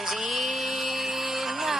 रीना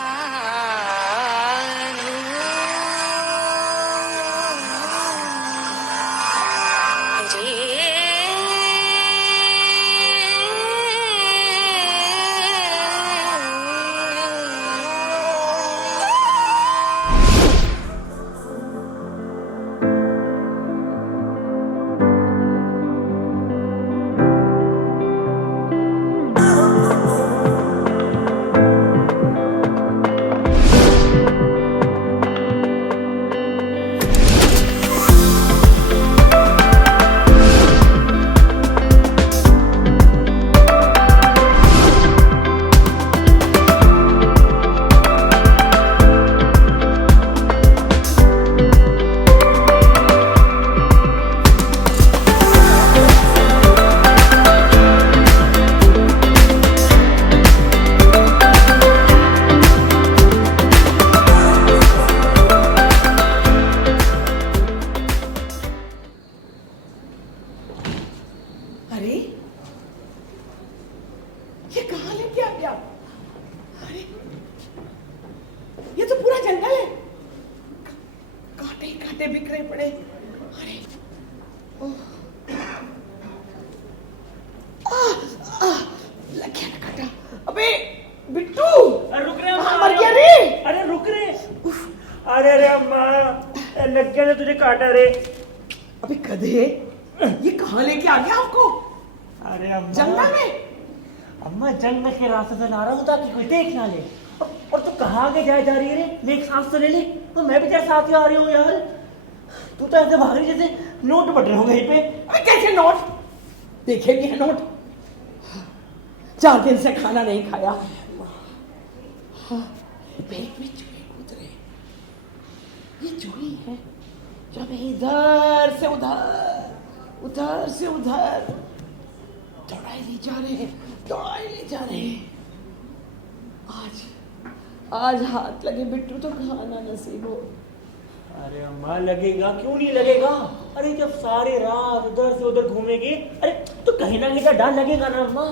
अरे ये कहाँ लेके आ गया? अरे ये तो पूरा जंगल है, कांटे ही कांटे बिखरे पड़े। अरे ओह, लग गया ना कांटा। अबे बिट्टू, अरे रुक रे कहाँ मर गया रे? अरे रुक रे। अरे रे अम्मा, लग गया ना तुझे काटा रे। अबे गधे, ये कहाँ लेके आ गया आपको? अरे अम्मा, जंगल में? अम्मा जंगल के रास्ते से ला रहा हूँ ताकि कोई देख ना ले। और तू कहाँ आगे जाए जा रही है रे? ले एक सांस तो ले ले। तो मैं भी तेरे साथ ही आ रही हूँ यार। तू तो ऐसे भाग रही जैसे नोट बट रहे हो कहीं पे। अबे कैसे नोट? देखे भी है नोट? 4 दिन से खाना नहीं खाया। हाँ, पेट में चूहे कूद रहे। ये चूहे है जो हमें इधर से उधर से उधर दौड़ाए ले जा रहे हैं, दौड़ाए ले जा रहे हैं। आज हाथ लगे बिट्टू तो खाना नसीब हो। अरे अम्मा लगेगा, क्यों नहीं लगेगा? अरे जब सारी रात उधर से उधर घूमेगी, अरे तो कहीं ना कहीं तो डर लगेगा ना अम्मा।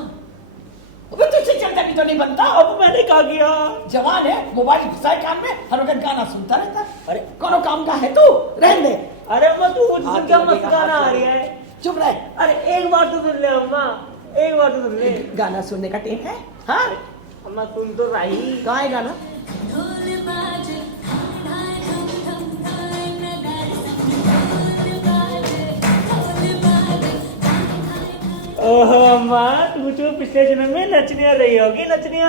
अबे तुझसे चलता भी तो नहीं बनता। अब मैंने क्या किया? जवान है, मोबाइल घुसाए कान में, हर वक्त गाना सुनता रहता है। अरे कोनो काम का है तू? रहने दे। अरे अम्मा तू मुझसे क्या मस्त गाना आ रही है? चुप रह। अरे एक बार तो सुन ले अम्मा, एक बार तो सुन ले। गाना सुनने का टाइम है? हाँ अम्मा सुन तो रही। कहाँ है गाना? ओहो अम्मा, तू तो पिछले जन्म में नचनिया रही होगी, नचनिया।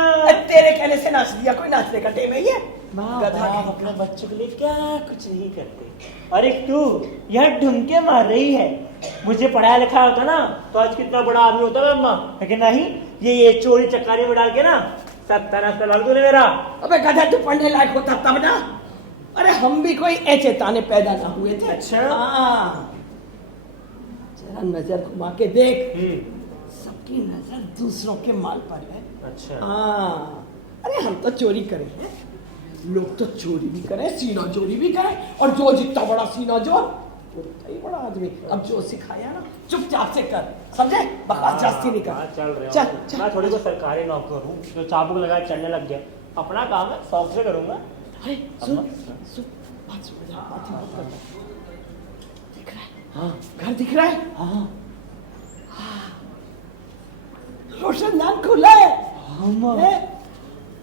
तेरे कहने से नाच दिया, कोई नाचने का टाइम है ये? गधा अपने बच्चों के लिए क्या कुछ नहीं करते। अरे तू यह ढूंढ मार रही है। मुझे पढ़ाया लिखा होता ना तो आज कितना बड़ा आदमी होता है अम्मा, लेकिन नहीं, ये चोरी चकारी में डाल के ना सत्यानाश कर तूने मेरा। अबे गधा, तू पढ़ने लायक होता तब ना। अरे हम भी कोई ऐसे ताने पैदा ना हुए थे। अच्छा हाँ, जरा नजर घुमा के देख, सबकी नजर दूसरों के माल पर है। अच्छा हाँ, अरे हम तो चोरी करे हैं, लोग तो चोरी भी करे, सीना चोरी भी करे, और जो जितना बड़ा सीना जो उतना ही बड़ा आदमी। अब जो सिखाया ना चुपचाप से कर, समझे? बकवास जास्ती नहीं कर। चल रहे चल, हो। चल। मैं थोड़ी को सरकारी नौकर हूँ जो चाबुक लगाए चलने लग गया। अपना काम है, शौक से करूंगा। अरे सुन सुन, बात सुन, बात मत कर। दिख रहा है? हाँ, घर दिख रहा है? हाँ रोशनदान खुला है। अम्मा।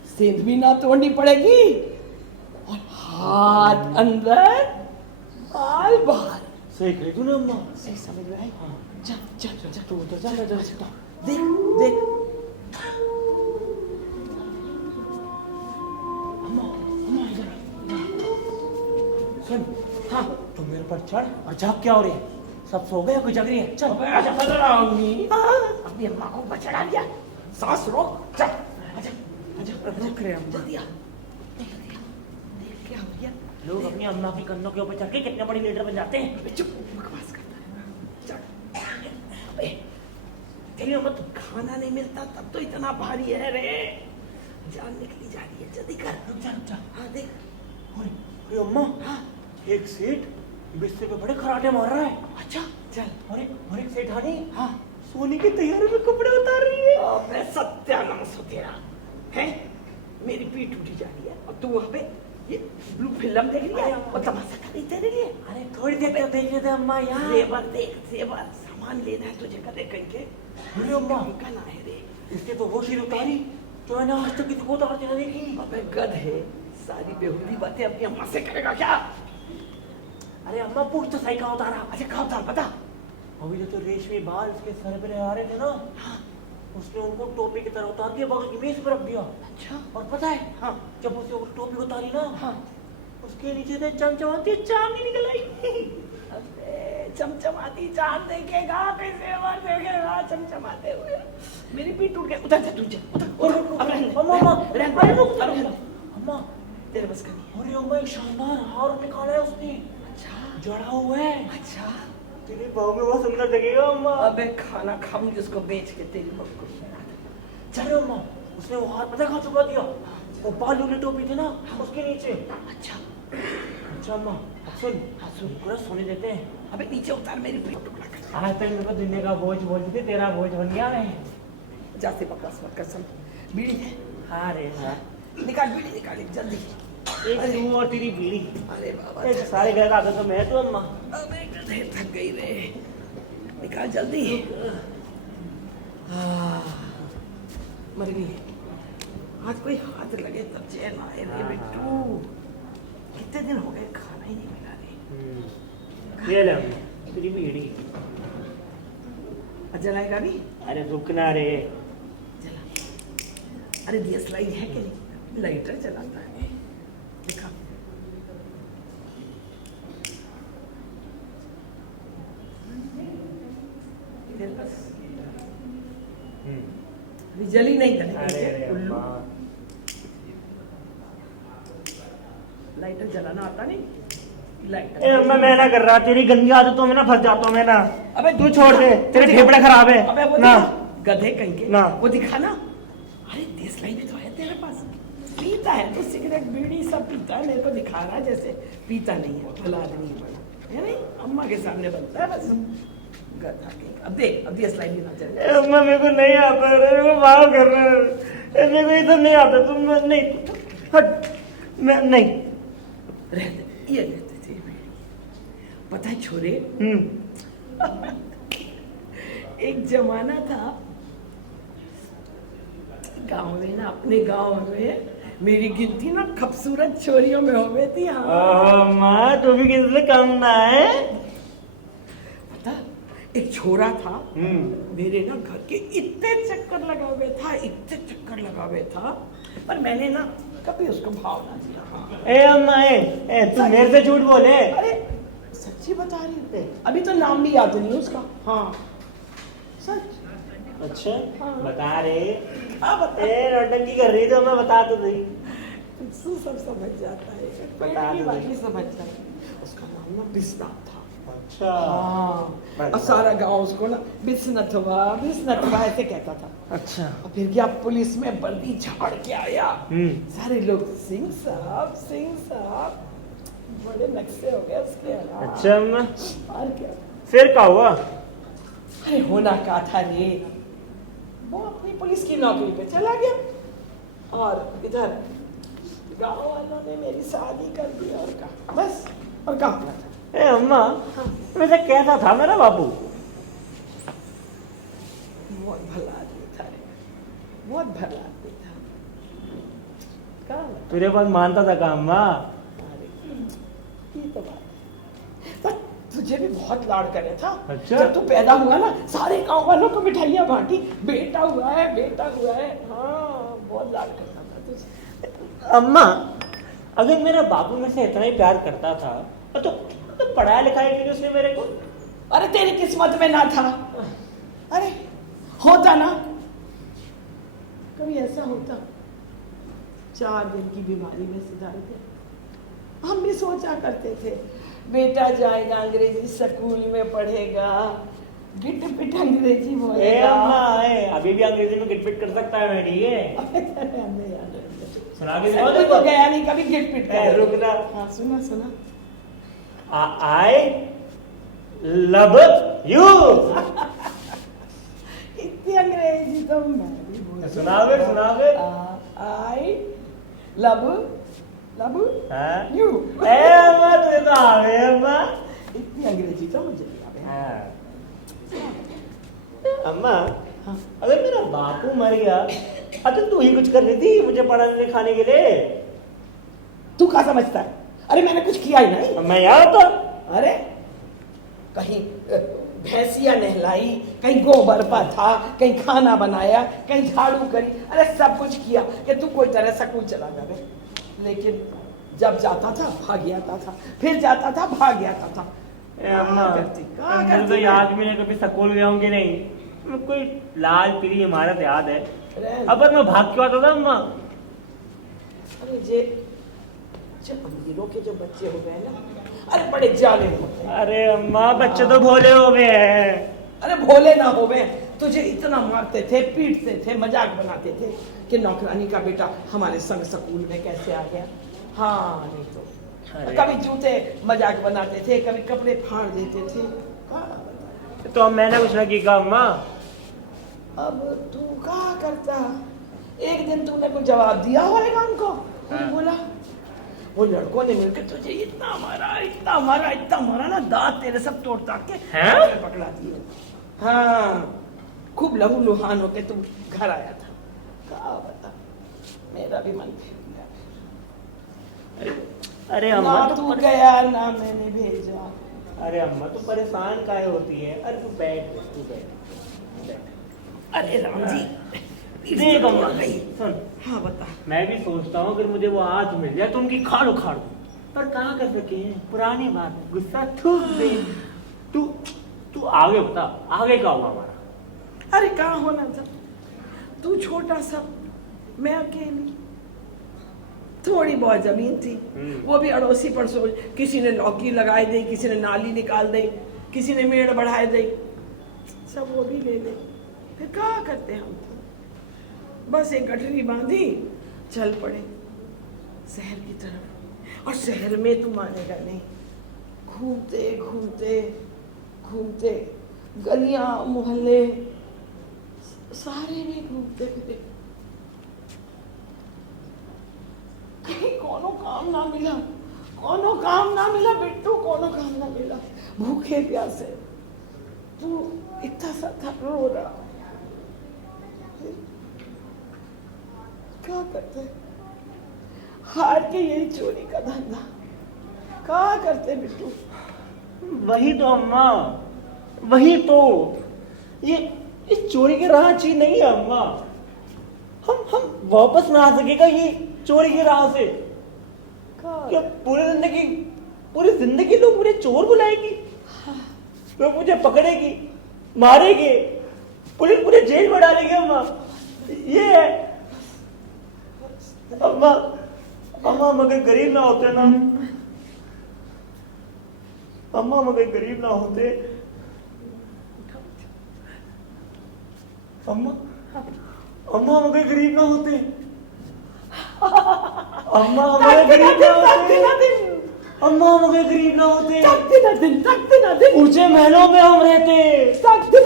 सेंध भी ना तोड़नी पड़ेगी, और हाथ अंदर बाल बाहर। सही कही तूने अम्मा। सही समझ में आई? हाँ। चल चल चल, तू तो चल चल। देख देख। अम्मा अम्मा इधर सुन। हाँ, तू मेरे पर चढ़ और जाग, क्या हो रही है? सब सो गए, कोई जग रही है? चल आजा। अभी अम्मा को बचड़ा दिया, सांस रोक। चल आजा आजा, रुक रहे हम। जल्दी आ, देख क्या हो गया? लोग अपनी अम्मा की कंधों के ऊपर चढ़ के कितने बड़ी लीडर बन जाते हैं। अबे चुप, बकवास करता है। चल। अबे तेरी अम्मा तो खाना नहीं मिलता तब तो इतना भारी है रे, जान निकली जा रही है। जल्दी कर। रुक जा। हाँ देख। अरे अम्मा, हाँ एक सेठ बिस्तर पे बड़े खराटे मार रहा है। अच्छा चल। अरे और एक सेठानी हाँ, सोने की तैयारी में कपड़े उतार रही है। अबे सत्यानाश हो तेरा। है मेरी पीठ उठी जा रही है और तू वहाँ पे ये ब्लू फिल्म देख रही है और तमाशा कर रही तेरे लिए। अरे थोड़ी देर तक देख लेते अम्मा यार। सेवर देख सेवर सामान लेना है तुझे कदे कहीं के। अरे अम्मा कल आए रे इसने तो वो सिर उतारी जो है ना आज तक किसी को उतारती ना देखी। अबे गधे सारी बेहुदी बातें अपनी अम्मा से करेगा क्या? अरे अम्मा पूछ तो सही कहाँ उतारा। अच्छा कहाँ उतार बता। अभी जो रेशमी बाल उसके सर पे आ रहे थे ना, हाँ उसने उनको टोपी की तरह उतार दिया, बगल की मेज पर रख दिया। अच्छा और पता है हाँ जब उसने वो टोपी उतारी ना, हाँ उसके नीचे से चमचमाती चांदी निकल आई। अबे चमचमाती चांद देखेगा कैसे और देखेगा चमचमाते हुए। मेरी पीठ टूट गई। उतर जा तू जा उतर। अब रहने दे, अम्मा अम्मा रहने अरे दे, रुक रहने दे। अम्मा। तेरे बस का नहीं अरे अम्मा एक शानदार हार निकाला है उसने, है। अच्छा जड़ा हुआ है। अच्छा तेरी बहू में बहुत सुंदर लगेगा अम्मा। अबे खाना खाऊंगी उसको बेच के तेरी बहू को। चलो अम्मा उसने वो हार पता कहाँ छुपा दिया, वो बाल वाली टोपी थी ना उसके नीचे। अच्छा अच्छा अम्मा अब सुन, हाँ सुन। पूरा सोने देते हैं। अबे नीचे उतार मेरी पीठ टुकड़ा कर। आज तक मेरे को दुनिया का बोझ बोलती थी, तेरा बोझ बन गया है। जाते बकवास मत कर। सम बीड़ी है हाँ रे हाँ। निकाल बीड़ी निकाल जल्दी। एक तू और तेरी बीड़ी। अरे बाबा ये सारे घर का आदत तो मैं तो अम्मा। अबे गधे थक गई रे। निकाल जल्दी। हाँ, मर गई। आज कोई हाथ लगे तब चैन आए रे बिट्टू। कितने दिन हो गए खाना ही नहीं मिला रे। ये ले अम्मा तेरी बीड़ी। जलाएगा भी? अरे रुकना रे। जला। अरे दियसलाई है कि नहीं? लाइटर जलाता है। दिखा। इधर बस। अभी जली नहीं अरे उल्लू। अम्मा लाइटर जलाना आता नहीं? ए लाइटर। अम्मा मैं ना कर रहा, तेरी गंदी आदतों में ना फंस जाता हूँ मैं ना। अबे तू छोड़ दे, तेरे फेफड़े खराब है अबे वो ना। दिखा। गधे कहीं के ना। वो दिखा ना। अरे देसलाई भी तो है तेरे पास। पीता है तो सिगरेट बीड़ी सब पीता है। मेरे को दिखा रहा है जैसे पीता नहीं है। भला आदमी है बड़ा है नहीं। अम्मा के सामने बनता है बस। गधा के अब देख अब देसलाई भी ना ए चले। अम्मा मेरे को नहीं आता रे, मेरे को माफ कर रहे हो। मेरे को ये तो नहीं आता, तुम नहीं हट। मैं नहीं। रहते ये रहते थे बीड़ी। पता है छोरे एक जमाना था गांव में ना, अपने गांव में मेरी गिनती ना खूबसूरत छोरियों में हो गई थी। हाँ माँ तू भी किसी से कम ना है। पता एक छोरा था मेरे ना घर के इतने चक्कर लगा हुए था, इतने चक्कर लगा हुए था, पर मैंने ना कभी उसको भाव ना दिया। हाँ। ए अम्मा ए तू मेरे से झूठ बोले। अरे सच्ची बता रही हूँ। अभी तो नाम भी याद नहीं उसका। हाँ सच। अच्छा हाँ। बता रे। हाँ बता। ए नौटंकी कर रही तो मैं बता तो सही। तू सब समझ जाता है। बता दो। बाकी समझ जाता है। उसका नाम ना बिस्नाथ था। अच्छा हाँ और सारा गांव उसको ना बिस्नथवा ऐसे कहता था। अच्छा और फिर क्या पुलिस में वर्दी झाड़ के आया। सारे लोग सिंह साहब बड़े नक्शे हो गए उसके। अच्छा अम्मा और क्या फिर क्या हुआ? अरे होना का था रे, वो अपनी पुलिस की नौकरी पे चला गया और इधर गांव वालों ने मेरी शादी कर दी। और कहा बस और कहा होना था। ए अम्मा वैसे कैसा था मेरा बाबू? बहुत भला आदमी था रे, बहुत भला आदमी था। कहा तेरे पास मानता था का अम्मा? ये तो बात पर तुझे भी बहुत लाड करे था। अच्छा? जब तू पैदा हुआ ना सारे गांव वालों को मिठाइयाँ बांटी, बेटा हुआ है बेटा हुआ है। हाँ बहुत लाड करता था तुझे। अम्मा अगर मेरा बाबू मेरे से इतना ही प्यार करता था तो पढ़ाया लिखाया क्यों उसने मेरे को? अरे तेरी किस्मत में ना था। अरे होता ना कभी ऐसा होता। 4 दिन की बीमारी में सुधार गया। हम भी सोचा करते थे बेटा जाएगा अंग्रेजी स्कूल में पढ़ेगा, गिट पिट अंग्रेजी ए बोलेगा। अम्मा अभी भी अंग्रेजी में गिट पिट कर सकता है मैं? ठीक है सुना के दिखाओ तो गया नहीं कभी गिट पिट कर। रुक ना। हाँ सुना सुना। I love you. इतनी अंग्रेजी तो मैं भी बोल सुना बे। आई लव लव हाँ? यू। ए अम्मा तुझे तो आवे अम्मा। इतनी अंग्रेजी तो मुझे नहीं आवे। हाँ। अम्मा हाँ। अगर मेरा बापू मर गया तो तू ही कुछ कर रही थी मुझे पढ़ाने लिखाने के लिए। तू क्या समझता है? अरे मैंने कुछ किया ही नहीं। मैं यहाँ था। अरे कहीं भैंसिया नहलाई, कहीं गोबर था, कहीं खाना बनाया, कहीं झाड़ू करी, अरे सब कुछ किया कि तू कोई तरह स्कूल चला जाए। लेकिन जब जाता था भाग आता था, फिर जाता था भाग आता था। अम्मा मुझे तो याद भी नहीं कभी स्कूल गया हूँ कि नहीं। कोई लाल पीली इमारत याद है। अब मैं भाग क्यों आता था अम्मा? अरे जो अमीरों के जो बच्चे हो गए ना, अरे बड़े जालिम होते हैं। अरे अम्मा बच्चे तो भोले हो गए हैं। अरे भोले ना होवे, तुझे इतना मारते थे, पीटते थे, मजाक बनाते थे कि नौकरानी का बेटा हमारे संग स्कूल में कैसे आ गया। हाँ नहीं तो कभी जूते मजाक बनाते थे, कभी कपड़े फाड़ देते थे। तो अब मैंने कुछ ना किया अम्मा। अब तू क्या करता? एक दिन तूने कुछ जवाब दिया होगा उनको। बोला वो लड़कों ने मिलकर तुझे इतना मारा ना, दांत तेरे सब तोड़ ताड़ के पकड़ा दिए। हाँ खूब लहू लुहान होके तू घर आया था। क्या बता, मेरा भी मन फिर गया। अरे अम्मा ना तू गया ना मैंने भेजा। अरे अम्मा तू परेशान काहे होती है? अरे तू बैठ तू बैठ। अरे राम जी देख अम्मा सुन। हाँ बता। मैं भी सोचता हूँ अगर मुझे वो आज मिल जाए तो उनकी खाड़ उखाड़ दूं, पर कहाँ कर सके हैं? पुरानी बात है, गुस्सा थूक दे। तू आगे बता, आगे क्या हुआ हमारा? अरे कहाँ होना था? तू छोटा सा, मैं अकेली। थोड़ी बहुत जमीन थी, वो भी अड़ोसी पड़ोसी, किसी ने लौकी लगाई दे, किसी ने नाली निकाल दे, किसी ने मेड़ बढ़ाए दे, सब वो भी ले ले। फिर क्या करते हम? बस एक गठरी बांधी चल पड़े शहर की तरफ। और शहर में तू मानेगा नहीं, घूमते घूमते घूमते गलियां मोहल्ले सारे में घूमते फिरे। कहीं कोनो काम ना मिला, बिट्टू, कोनो काम ना मिला। भूखे प्यासे तू इतना सा था, रो रहा। क्या करते? हार के यही चोरी का धंधा। क्या करते बिट्टू? वही तो अम्मा, वही तो। ये चोरी की राह अच्छी नहीं है अम्मा। हम वापस ना आ सकेगा ये चोरी की राह से। क्या पूरी जिंदगी लोग मुझे चोर बुलाएगी? तो मुझे पकड़ेगी, मारेगी, पुलिस मुझे जेल में डालेगी अम्मा। ये है अम्मा। मगर गरीब ना होते ना अम्मा, मगर गरीब ना होते अम्मा, मगर गरीब ना होते अम्मा, मगर गरीब ना होते अम्मा, मगर गरीब ना होते। तकते ना दिन ऊंचे महलों में हम रहते, तकते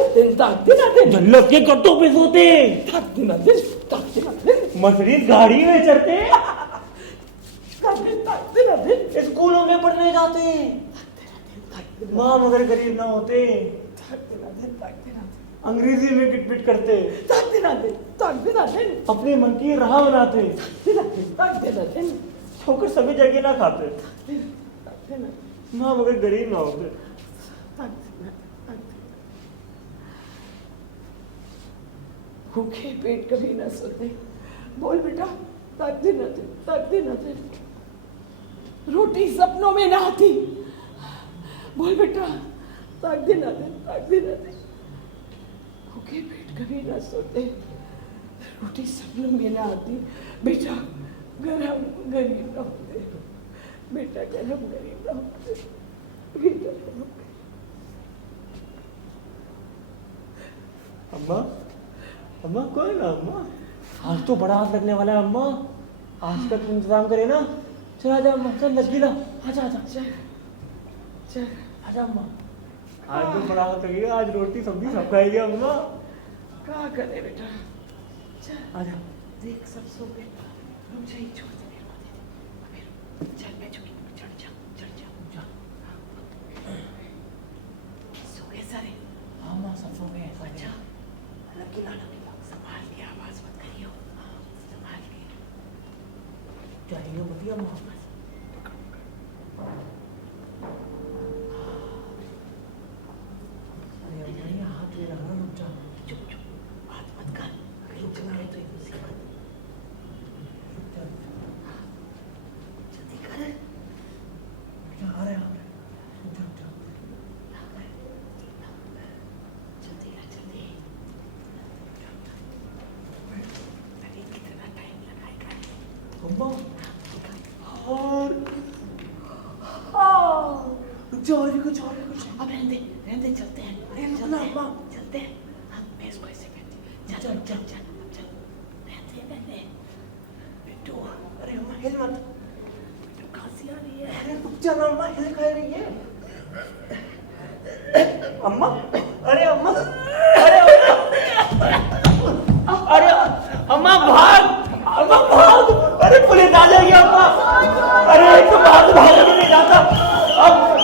ना दिन जन्नत के गद्दों पे सोते, तकते ना दिन मर्सिडीज गाड़ी में चढ़ते, तकते ना दिन स्कूलों में पढ़ने जाते। माँ मगर गरीब ना होते, तकते ना दिन अंग्रेजी में किटपिट करते, तकते ना दिन अपने मन की राह बनाते, तकते ना दिन ठोकर सभी जगह ना खाते। माँ मगर गरीब ना होते। भूखे पेट कभी ना सोते। बोल बेटा, तकते ना दिन रोटी सपनों में ना आती। बोल बेटा, तकते ना दिन भूखे पेट कभी ना सोते, रोटी सपनों में ना आती। बेटा गरम गरीब ना होते, बेटा गरम गरीब ना होते, बेटा गरम। अम्मा कोई ना अम्मा, आज तो बड़ा हाथ लगने वाला है अम्मा। आज तक इंतजाम करे ना। चल आजा अम्मा, चल लगी ना, आजा चल आजा अम्मा। आज तो बड़ा हाथ लगेगा, आज रोटी सब्जी सब खाएगी अम्मा। क्या करे बेटा? चल आजा। देख सब सो गए। मुझे ही छोड़ दे, मेरे को दे दे। अबे चल मैं चुकी, चढ़ जा, जा। सो गए सारे? हाँ माँ सब सो गए। अच्छा, लकीला संभाल के आवाज मत करियो, संभाल के। चाहिए बढ़िया माँ। अरे अम्मा ये हाथ ले रहा ना, रुक जा। चुप बात मत कर, अगर रुक गए तो ये मुसीबत। जल्दी कर। आ रहा है। जल्दी आ, जल्दी। अरे कितना टाइम लगाएगा? अम्मा और रुक जा, और कुछ अब रहने दे, चलते हैं। चलते हैं। हाँ, मैं इसको ऐसे कहती हूँ। चल। रहने दे। बिट्टू, अरे अम्मा हिल मत। बिट्टू खांसी आ रही है। अरे रुक जा ना अम्मा, हिल खा रही है। अम्मा, अरे अम्मा, अरे अम्मा भाग, अरे पुलिस आ जाएगी अम्मा। अरे एक तो बाहर भाग के नहीं जाता।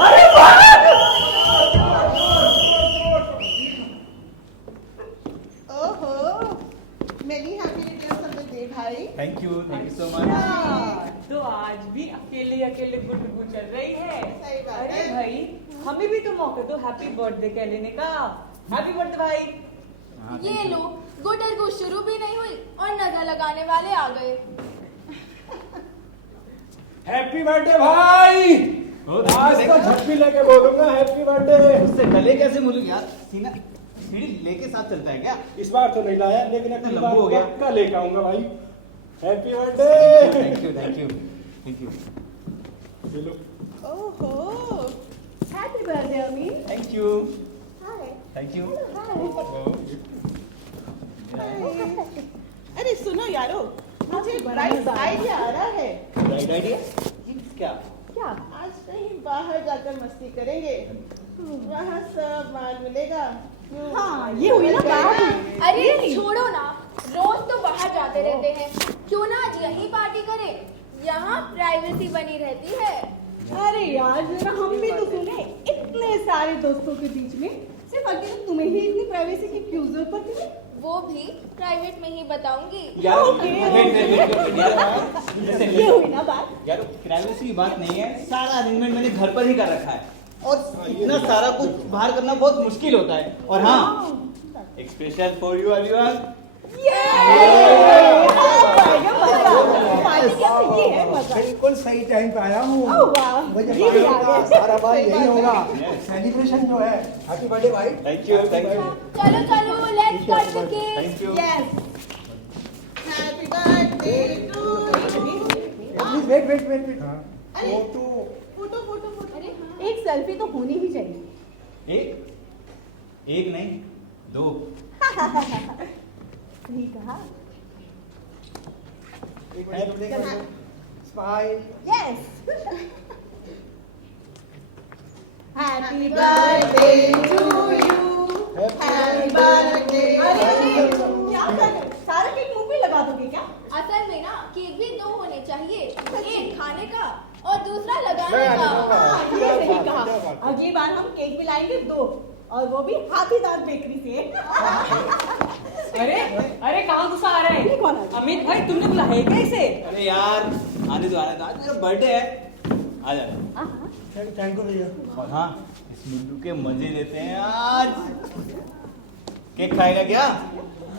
अरे भाग। ओहो, मेरी happy returns of the day भाई। Thank you so much. तो आज भी अकेले गुड्डू चल रही है। सही बात अरे है। भाई हमें भी तो मौका दो हैप्पी बर्थडे कह लेने का। हैप्पी बर्थडे भाई। ये लो, गुटर को शुरू भी नहीं हुई और नजर लगाने वाले आ गए। हैप्पी बर्थडे भाई। आज तो झप्पी लेके बोलूंगा हैप्पी बर्थडे। उससे गले कैसे मिलूं यार? सीना सीढ़ी लेके साथ चलता है क्या? इस बार तो नहीं लाया, लेकिन अगली इतना बार लंबू हो गया। पक्का लेके आऊंगा भाई। Happy birthday. Thank you. ये लो। ओहो, happy birthday Amin. Thank you. अरे सुनो यारो, मुझे एक ब्राइट आइडिया आ रहा है। Right idea? क्या? क्या आज कहीं बाहर जाकर मस्ती करेंगे? वहाँ सब माल मिलेगा। हाँ, ये हुई ना बात। अरे छोड़ो ना, रोज तो बाहर जाते रहते हैं, क्यों ना आज यहीं पार्टी करें? यहाँ प्राइवेसी बनी रहती है। अरे यार जरा हम भी तो सुने, इतने सारे दोस्तों के बीच में सिर्फ अकेले तुम्हें ही इतनी प्राइवेसी की क्यों जरूरत पड़ती है? वो भी प्राइवेट में ही बताऊंगी। यार ये हुई ना बात। यार प्राइवेसी की बात नहीं है, सारा अरेंजमेंट मैंने घर पर ही कर रखा है और इतना सारा कुछ बाहर करना बहुत मुश्किल होता है। और हाँ, एक स्पेशल फॉर यू एवरीवन। बिल्कुल सही टाइम पे आया हूँ। मुझे ये भी आ गया। सारा बार यही होगा। सेलिब्रेशन जो है। हैप्पी बर्थडे भाई। Thank you. चलो let's cut the cake. Thank you. Yes, happy birthday to you. Wait. अरे फोटो। फोटो। अरे एक सेल्फी तो होनी ही चाहिए। एक नहीं, दो। सही कहा। Smile. Yes. Happy birthday to you. Happy birthday. अरे क्या कर रहे हो? सारा केक मुंह पे लगा दोगे क्या? असल में ना केक भी दो होने चाहिए, एक खाने का और दूसरा लगाने का। हाँ, ये सही कहा। अगली बार हम केक भी लाएंगे 2, और वो भी हाथीदार बेकरी से। अरे कहाँ गुस्सा आ रहा ये कौन है? है? अमित भाई तुमने बुलाया है क्या इसे? अरे यार आने दो, आज मेरा बर्थडे है, आ जाना। थैंक यू भैया। और हाँ, इस मिल्लू के मजे लेते हैं आज। केक खाएगा क्या?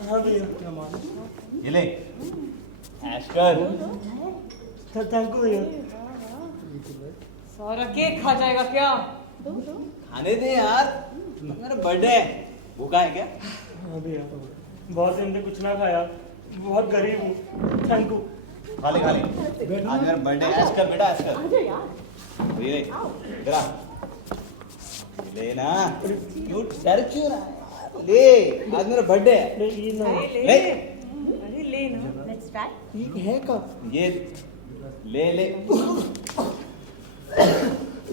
हाँ भैया। ये ले, ऐश कर। थैंक यू भैया। सारा केक खा जाएगा क्या? खाने दे यार, मेरा बर्थडे है। भूखा है क्या? हाँ भैया, बहुत दिन से कुछ ना खाया, बहुत गरीब हूँ। Thank you. खा ले। आज मेरा बर्थडे, ऐश कर बेटा, ऐश कर। आजा यार। ये ले, जरा ले ना। क्यों डर क्यों रहा है? ले, आज मेरा बर्थडे है। नहीं ये ना। ले। अरे ले ना। Let's try. ये है कब? ये ले।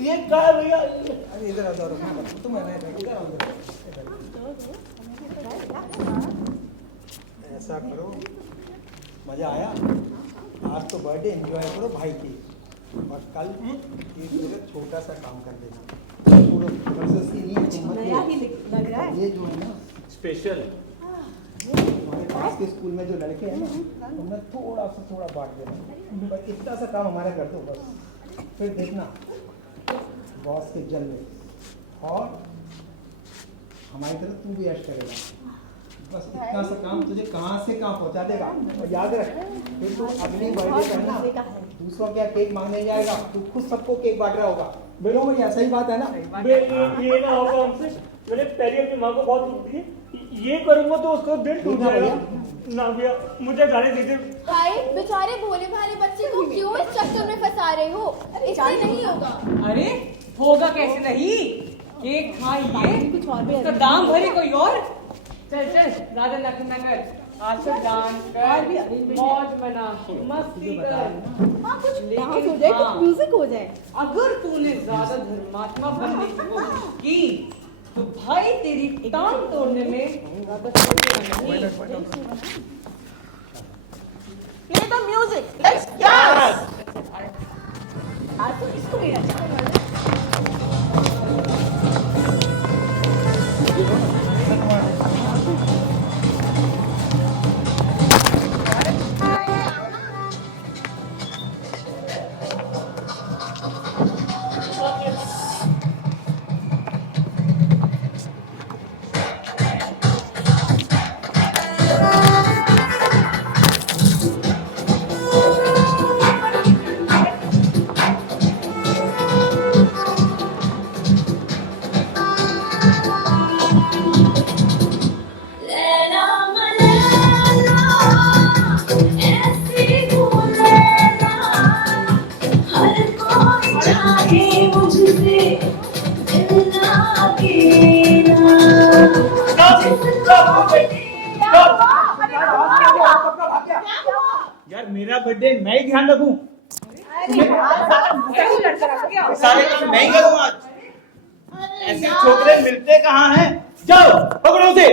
ये क्या है भैया? अरे इधर आ जाओ। तुम इधर आओ। ऐसा करो, मजा आया? आज तो बर्थडे एंजॉय करो भाई की, और कल एक पूरा छोटा सा काम कर देना। पूरा जबरदस्ती नहीं है, तुम मत नया लो। ही लग रहा है। ये जो है ना स्पेशल हमारे पास के स्कूल में जो लड़के हैं ना, उन्हें थोड़ा बांट देना, पर इतना सा काम हमारा कर दो बस, फिर देखना बॉस के जल में, और हमारी तरफ तू भी ऐश करेगा। बस इतना सा काम तुझे कहाँ से कहाँ पहुँचा देगा। और याद रख, फिर तू अगली बर्थडे पर ना दूसरों क्या केक मांगने जाएगा, तू खुद सबको केक बांट रहा होगा। बोलो भैया, सही बात है ना? ये ना होगा हमसे। मैंने पहले अपनी माँ को बहुत दुख दी, ये करूंगा तो उसको दिल टूट जाएगा। ना भैया, मुझे गाने दीजिए। भाई बेचारे भोले भाले बच्चे को क्यों इस चक्कर में फंसा रहे हो? इससे नहीं होगा। अरे होगा कैसे नहीं, केक खाइए कुछ और भी तो दाम भरे कोई और। चल चल ज्यादा नखर न कर, आज से डांस कर, मौज मना, मस्ती कर। हाँ, कुछ लेकिन डांस हो जाए, हाँ, कुछ म्यूजिक हो जाए। अगर तूने ज्यादा धर्मात्मा बनने की कोशिश की तो भाई तेरी टांग तोड़ने में ज्यादा नहीं। Play the music. Let's dance. आज तो इसको लेना चाहिए। यार मेरा बर्थडे मैं ही ध्यान रखूं, सारे काम मैं ही करूं आज। ऐसे छोकरे मिलते कहाँ हैं? जाओ पकड़ो उसे।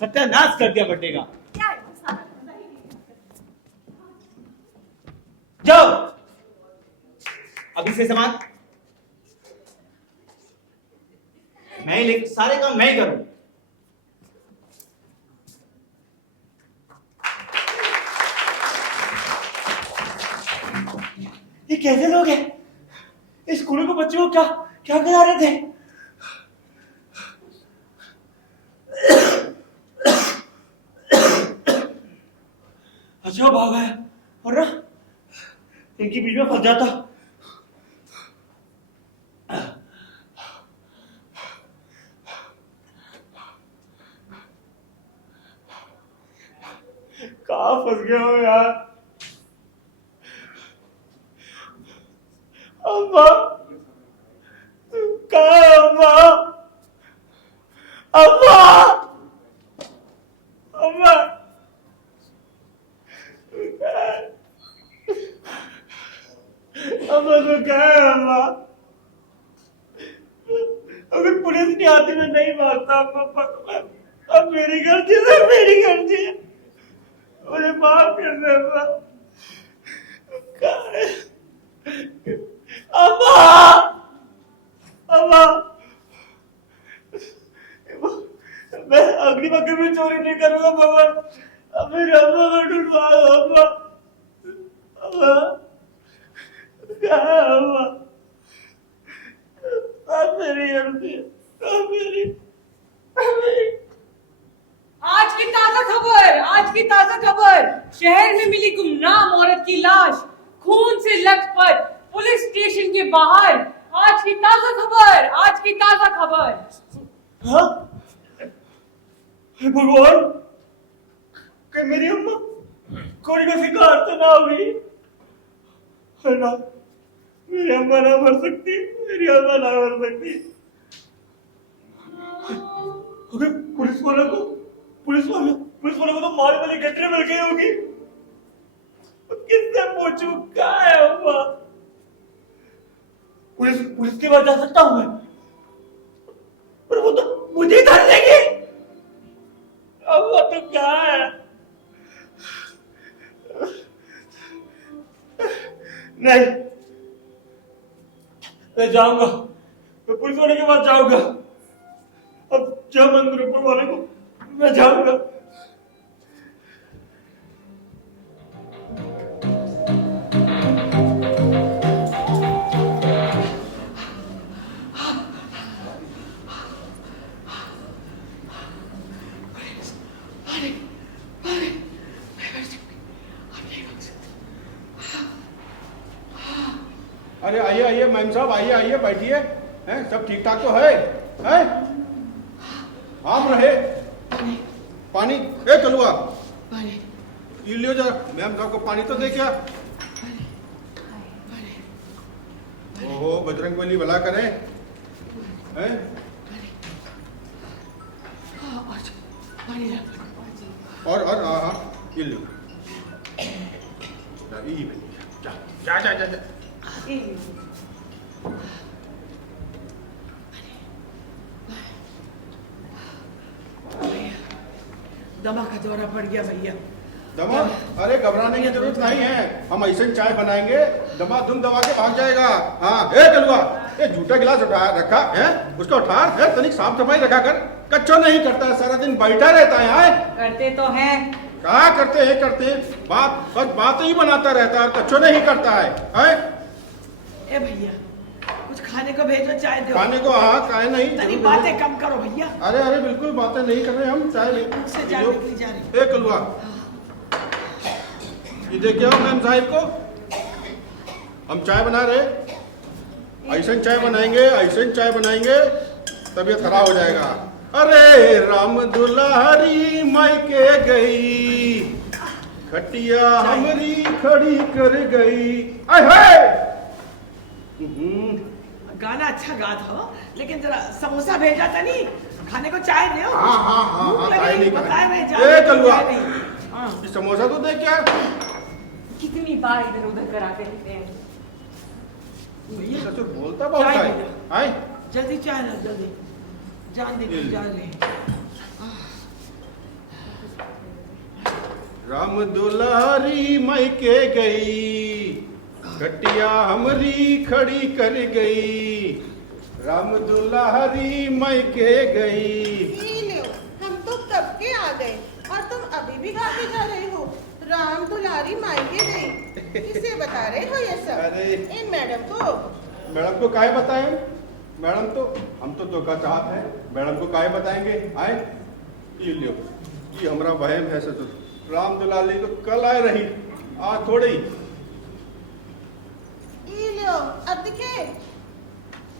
सत्यानाश कर दिया बर्थडे का। जाओ अभी से सामान मैं ही लेके, सारे काम मैं ही करूं। ये कैसे लोग हैं? इस स्कूल के बच्चों को क्या क्या करा रहे थे? अच्छा भाग गया, और ना इनकी बीच में फंस जाता। कहाँ फंस गया हो यार? अम्मा कहाँ है अम्मा? अम्मा अम्मा अम्मा तो क्या है अम्मा? अगर पुलिस नहीं आती मैं नहीं मारता पापा को। अब मेरी गलती है, मेरी गलती है, मुझे माफ कर दे अम्मा। कहाँ है अम्मा? अम्मा मैं अगली बार कभी चोरी नहीं करूंगा बाबा। अब मेरे अम्मा को ढूंढवा दो अम्मा। अम्मा कहाँ है अम्मा? अब मेरी गलती है, अब मेरी आज की ताजा खबर, आज की ताजा खबर, शहर में मिली गुमनाम औरत की लाश, खून से लथपथ पुलिस स्टेशन के बाहर। आज की ताजा खबर, आज की ताजा खबर। हाँ? हे भगवान, कि मेरी अम्मा कोई का शिकार तो ना होगी, है ना? मेरी अम्मा ना मर सकती, मेरी अम्मा ना मर सकती। अगर पुलिस वालों को तो मारने वाली घटना मिल गई होगी। किससे पूछूं कहाँ है अम्मा? पुलिस के पास जा सकता हूँ मैं, पर वो तो मुझे धर लेगी। अम्मा तो कहाँ है? नहीं, मैं जाऊंगा, मैं पुलिस होने के बाद जाऊंगा। अब जब मंदिर ऊपर वाले को मैं जाऊंगा। अरे आइए आइए मैम साहब, आइए आइए बैठिए। हैं सब ठीक ठाक तो है? हैं आम रहे पानी। ए कलुआ पी लियो जरा, मैम साहब को पानी तो दे क्या। ओहो बजरंगबली भला करे। हैं और हाँ हाँ पी लो। जा जा जा जा। दमा का दौरा पड़ गया भैया। दमा? अरे घबराने की जरूरत नहीं है, हम ऐसे चाय बनाएंगे दमा धुम दबा के भाग जाएगा। हाँ ए कलुआ, ये झूठा गिलास उठा रखा है, उसको उठा है, तनिक साफ सफाई रखा कर। कच्चो नहीं करता है, सारा दिन बैठा रहता है। करते तो हैं। कहा करते हैं बात, बस बात ही बनाता रहता है, कच्चो नहीं करता है? ए भैया कुछ खाने को भेजो, चाय दो। खाने को हाँ काहे नहीं, तनी बातें कम करो भैया। अरे अरे बिल्कुल बातें नहीं कर रहे हम, चाय से जा निकली जा रही। ए कलुआ ये देखिए हो मैम साहिब को, हम चाय बना रहे, ऐसे चाय बनाएंगे, ऐसे चाय बनाएंगे, तबीयत खराब हो जाएगा। अरे राम दुलारी मायके गई, खटिया हमारी खड़ी कर गई। आय हाय गाना अच्छा गात हो, लेकिन जरा समोसा भेजा था नहीं, खाने को चाय दो। हाँ हाँ हाँ हाँ चाय नहीं ए कलुआ हाँ। समोसा तो दे क्या। कितनी बार इधर उधर करा के लेते हैं। ससुर बोलता बहुत है। आए जल्दी चाय ला, जल्दी जान दे जा रहे। राम दुलारी मायके गई, खटिया हमरी खड़ी कर गई। राम दुलारी मायके गई। हम तो कब के आ गए और तुम अभी भी गाते जा रहे हो। राम दुलारी मायके गई, किसे बता रहे हो ये सब? अरे इन मैडम को काहे बताएं? मैडम तो हम तो धोखा चाहते हैं, मैडम को काहे बताएंगे। आए ये लो, ये हमारा वहम है ससुर। राम दुलारी तो कल आए रही, आज थोड़ी। अब दिखे।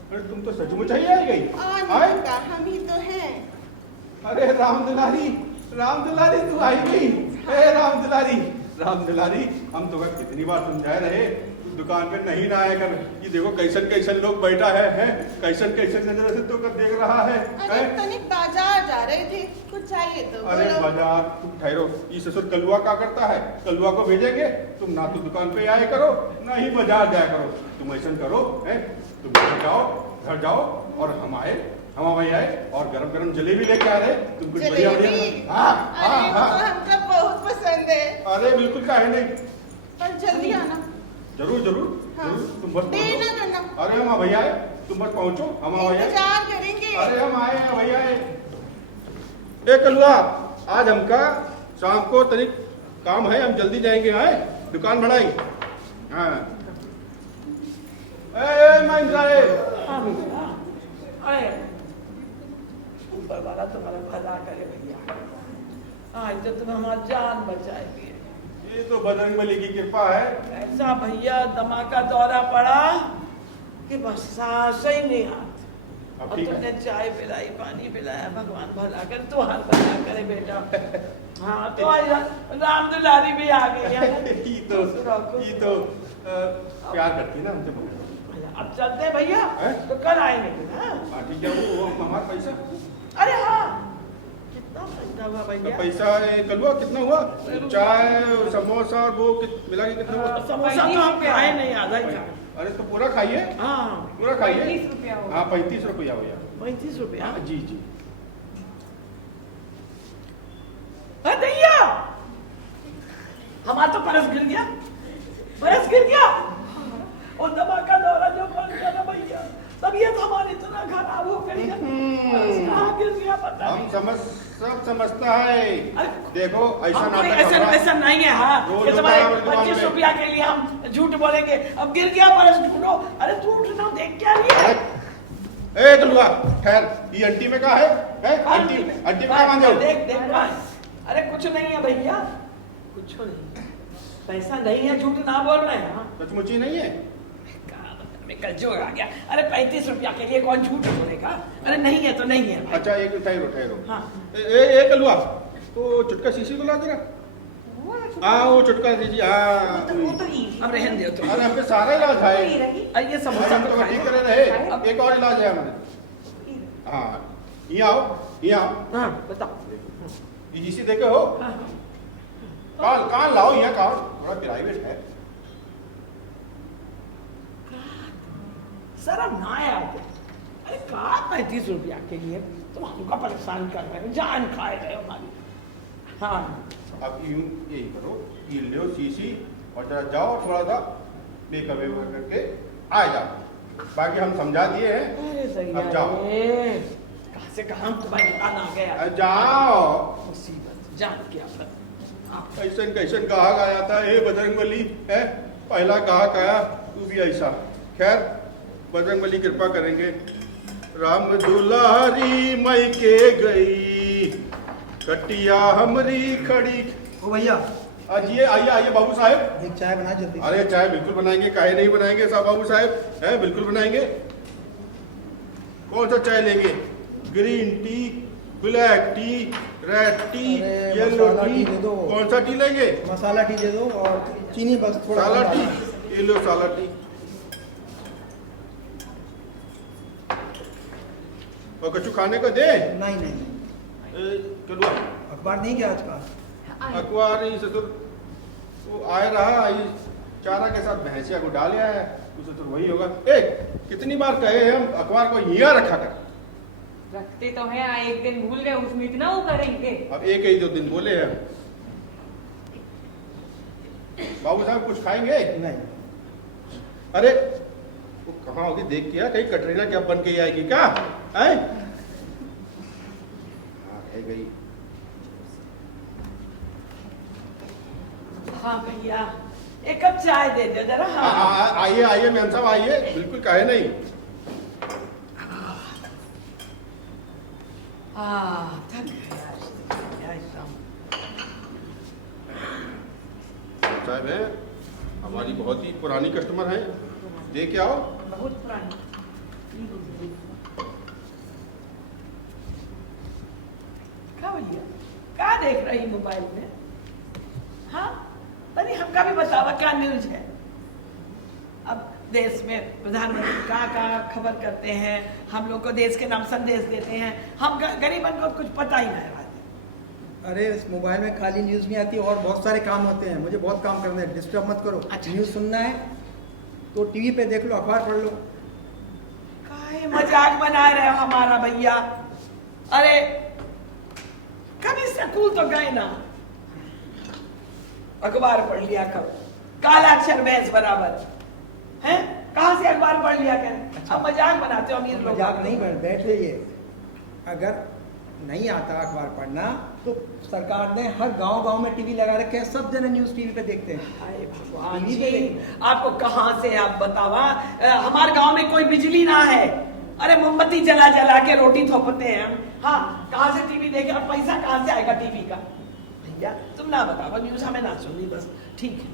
अरे तुम तो सचमुच ही आ गई। हम ही तो हैं। अरे राम दुलारी तू आई गई। ए राम दुलारी हम तो कितनी बार समझाए रहे, दुकान पे नहीं ना आया कर। ये देखो कैसन लोग बैठा है कैसन नजर से तो कर देख रहा है। अरे तनिक बाजार जा रहे थे, कुछ चाहिए तो अरे बाजार तुम ठहरो, ये ससुर कलुआ क्या करता है, कलुआ को भेजेंगे। तुम ना तो दुकान पे आया करो ना ही बाजार जाया करो। तुम ऐसा करो तुम घर जाओ और हम भाई आए और गरम जलेबी लेके आ रहे। तुम कुछ बढ़िया हमको बहुत पसंद है। अरे बिल्कुल काहे नहीं, पर जल्दी आना। जरूर तुम बस देर ना करना। अरे हम भैया आए, तुम बस पहुंचो, हम भैया इंतजार करेंगे। अरे हम आए हैं भैया। ए कलुआ आज हमका शाम को तनिक काम है, हम जल्दी जाएंगे। दुकान बढ़ाई। हाँ ऊपर वाला तुम्हारा भला करे भैया, आज तो तुम हमारी जान बचाए दिए। ये तो बजरंगबली की कृपा है। ऐसा भैया दमा का दौरा पड़ा कि बस सांस ही नहीं आती। अब और ठीक तुमने है। चाय पिलाई, पानी पिलाया, भगवान भला करे, तो हाल भला करे बेटा। हाँ तो आज राम दुलारी भी आ गई है। ये तो प्यार करती है ना हमसे बहुत। अब चलते हैं भैया, तो कल आएंगे फिर। हाँ ठीक है, वो हमारा पैसा। अरे हाँ कितना पैसा हुआ भैया? पैसा कलुआ कितना हुआ? चाय समोसा और वो मिला के कितना हुआ? समोसा तो आप खाए नहीं, आधा ही खाए। अरे तो पूरा खाइए। हाँ पूरा खाइए। 35 रुपया हुआ। हाँ 35 रुपया हुआ। 35 रुपया? जी दैया हमारा तो परस गिर गया। पता हम नहीं। सब समझता है। अरे, देखो ऐसा हम कोई नाटक ऐसा कर रहा है। ऐसा नहीं है। हाँ रोज कि तुम्हारे होता है दुकान 25 में। रुपया के लिए हम झूठ बोलेंगे। अब गिर गया पर्स ढूंढो। अरे तू उठना, देख क्या रही है? ए कलुआ ठहर, ये अंटी में कहा है? अंटी में कहा मांगे हो? देख देख भाई। अरे कुछ नहीं है भैया, कुछ नहीं, पैसा नहीं है, झूठ ना बोल रहे हैं। हाँ सचमुची नहीं है? कल जो आ गया। अरे 35 रुपया के लिए कौन झूठ बोलेगा? अरे नहीं है तो नहीं है भाई। अच्छा एक ठहरो। हाँ ए कलुआ, तो चुटका शीशी को ला जरा। हाँ वो चुटका दीजिए। हाँ अब रहने दो तुम। अरे हम पे सारा इलाज है। अरे ये समोसा हम तो तो ठीक खाए। करे रहे, एक और इलाज है हमारे। हाँ यहाँ आओ। हाँ बताओ। ये जिसे देखे हो हाँ कान लाओ, यहाँ कान थोड़ा प्राइवेट है। शर्म ना आया आपको? अरे कहा 35 रुपया के लिए तुम हमको परेशान कर रहे हो, जान खाए रहे हो हमारी। हाँ अब यूं यही करो, ये लो शीशी और जरा जाओ थोड़ा सा मेकअप करके आ जाओ। बाकी हम समझा दिए हैं। अरे सही अब जाओ। कहाँ से कहाँ तुम्हारी जान आ गया? जाओ। मुसीबत जान क्या पर। ऐसन कैसन गाहक आया था, हे बजरंगबली है पहला गाहक आया, तू भी ऐसा। खैर बजरंगबली कृपा करेंगे। राम दुलारी मई के गई, कटिया हमरी खड़ी। ओ भैया आइए आइए आइए बाबू साहब। एक चाय बना जल्दी। अरे चाय बिल्कुल बनाएंगे, काहे नहीं बनाएंगे साहब बाबू साहब, है बिल्कुल बनाएंगे। कौन सा चाय लेंगे? Green tea, black T, red T, अरे, येलो मसाला टी, टी दे दो। कौन सा टी लेंगे? मसाला टी दे दो और चीनी बस थोड़ा साला कम टी, डालना। ये लो साला टी। और कछु खाने को दे? नहीं नहीं नहीं। चलो अखबार नहीं क्या आज का? अखबार नहीं ससुर, वो आए रहा, ये चारा के साथ भैंसिया को डाल आया है, उसे तो वही होगा। कितनी बार कहे हम अखबार को यहाँ रखा कर। रखते तो है, एक दिन भूल गए, उसमें इतना वो करेंगे। अब एक ही दो दिन बोले हैं। बाबू साहब कुछ खाएंगे? नहीं। अरे वो कहाँ होगी देख किया, कहीं कटरीना क्या बन के आएगी क्या? है? हाँ है गई। हाँ भैया एक कप चाय दे दो जरा। हाँ आइए आइए मैम साहब आइए, बिल्कुल काहे नहीं। थक गया शाम। साहब है हमारी बहुत ही पुरानी कस्टमर है, दे के आओ। बहुत पुरानी। क्या भैया क्या देख रही मोबाइल में? हाँ तनी हमका भी बतावा क्या न्यूज है? अब देश में प्रधानमंत्री कहाँ खबर करते हैं, हम लोग को देश के नाम संदेश देते हैं, हम गरीबन को कुछ पता ही नहीं रहता। अरे इस मोबाइल में खाली न्यूज़ नहीं आती और बहुत सारे काम होते हैं, मुझे बहुत काम करना है, डिस्टर्ब मत करो। अच्छा। न्यूज़ सुनना है तो टीवी पे देख लो, अखबार पढ़ लो। काहे मजाक बना रहे हो हमारा भैया? अरे कभी स्कूल तो गए ना, अखबार पढ़ लिया करो, काला अक्षर भैंस बराबर है। कहाँ से अखबार पढ़ लिया करें? अच्छा। अब मजाक बनाते हो अमीर लोग। मजाक नहीं बैठे, ये अगर नहीं आता अखबार पढ़ना तो सरकार ने हर गांव-गांव में टीवी लगा रखे हैं, सब जने न्यूज़ टीवी पे देखते हैं। हाय भगवान टीवी पे जी, आपको कहाँ से आप बतावा? हमारे गांव में कोई बिजली ना है, अरे मोमबत्ती जला जला के रोटी थोपते हैं हम। हाँ कहाँ से टीवी देखे और पैसा कहाँ से आएगा टीवी का? भैया तुम ना बताओ, न्यूज़ हमें ना सुननी बस। ठीक है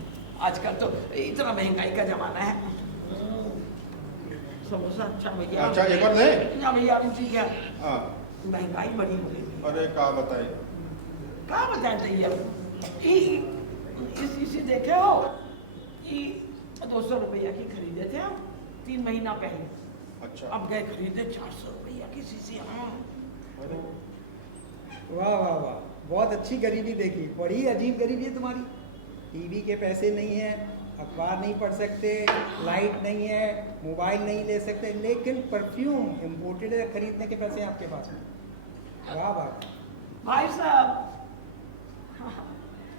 आजकल तो इतना महंगाई का जमाना है। समोसा अच्छा भैया। अच्छा एक और दे? ना भैया ठीक है, हाँ महंगाई बड़ी हो गई। अरे क्या बताए? क्या बताए भैया? इसी देखे हो कि 200 रुपया की खरीदे थे हम 3 महीना पहले। अच्छा अब गए खरीदे 400 रुपया की शीशी। हाँ अरे वाह वाह वाह, बहुत अच्छी गरीबी देखी, बड़ी अजीब गरीबी है तुम्हारी। टीवी के पैसे नहीं है, अखबार नहीं पढ़ सकते, लाइट नहीं है, मोबाइल नहीं ले सकते, लेकिन परफ्यूम इम्पोर्टेड खरीदने के पैसे हैं आपके पास में। वाह वाह भाई साहब,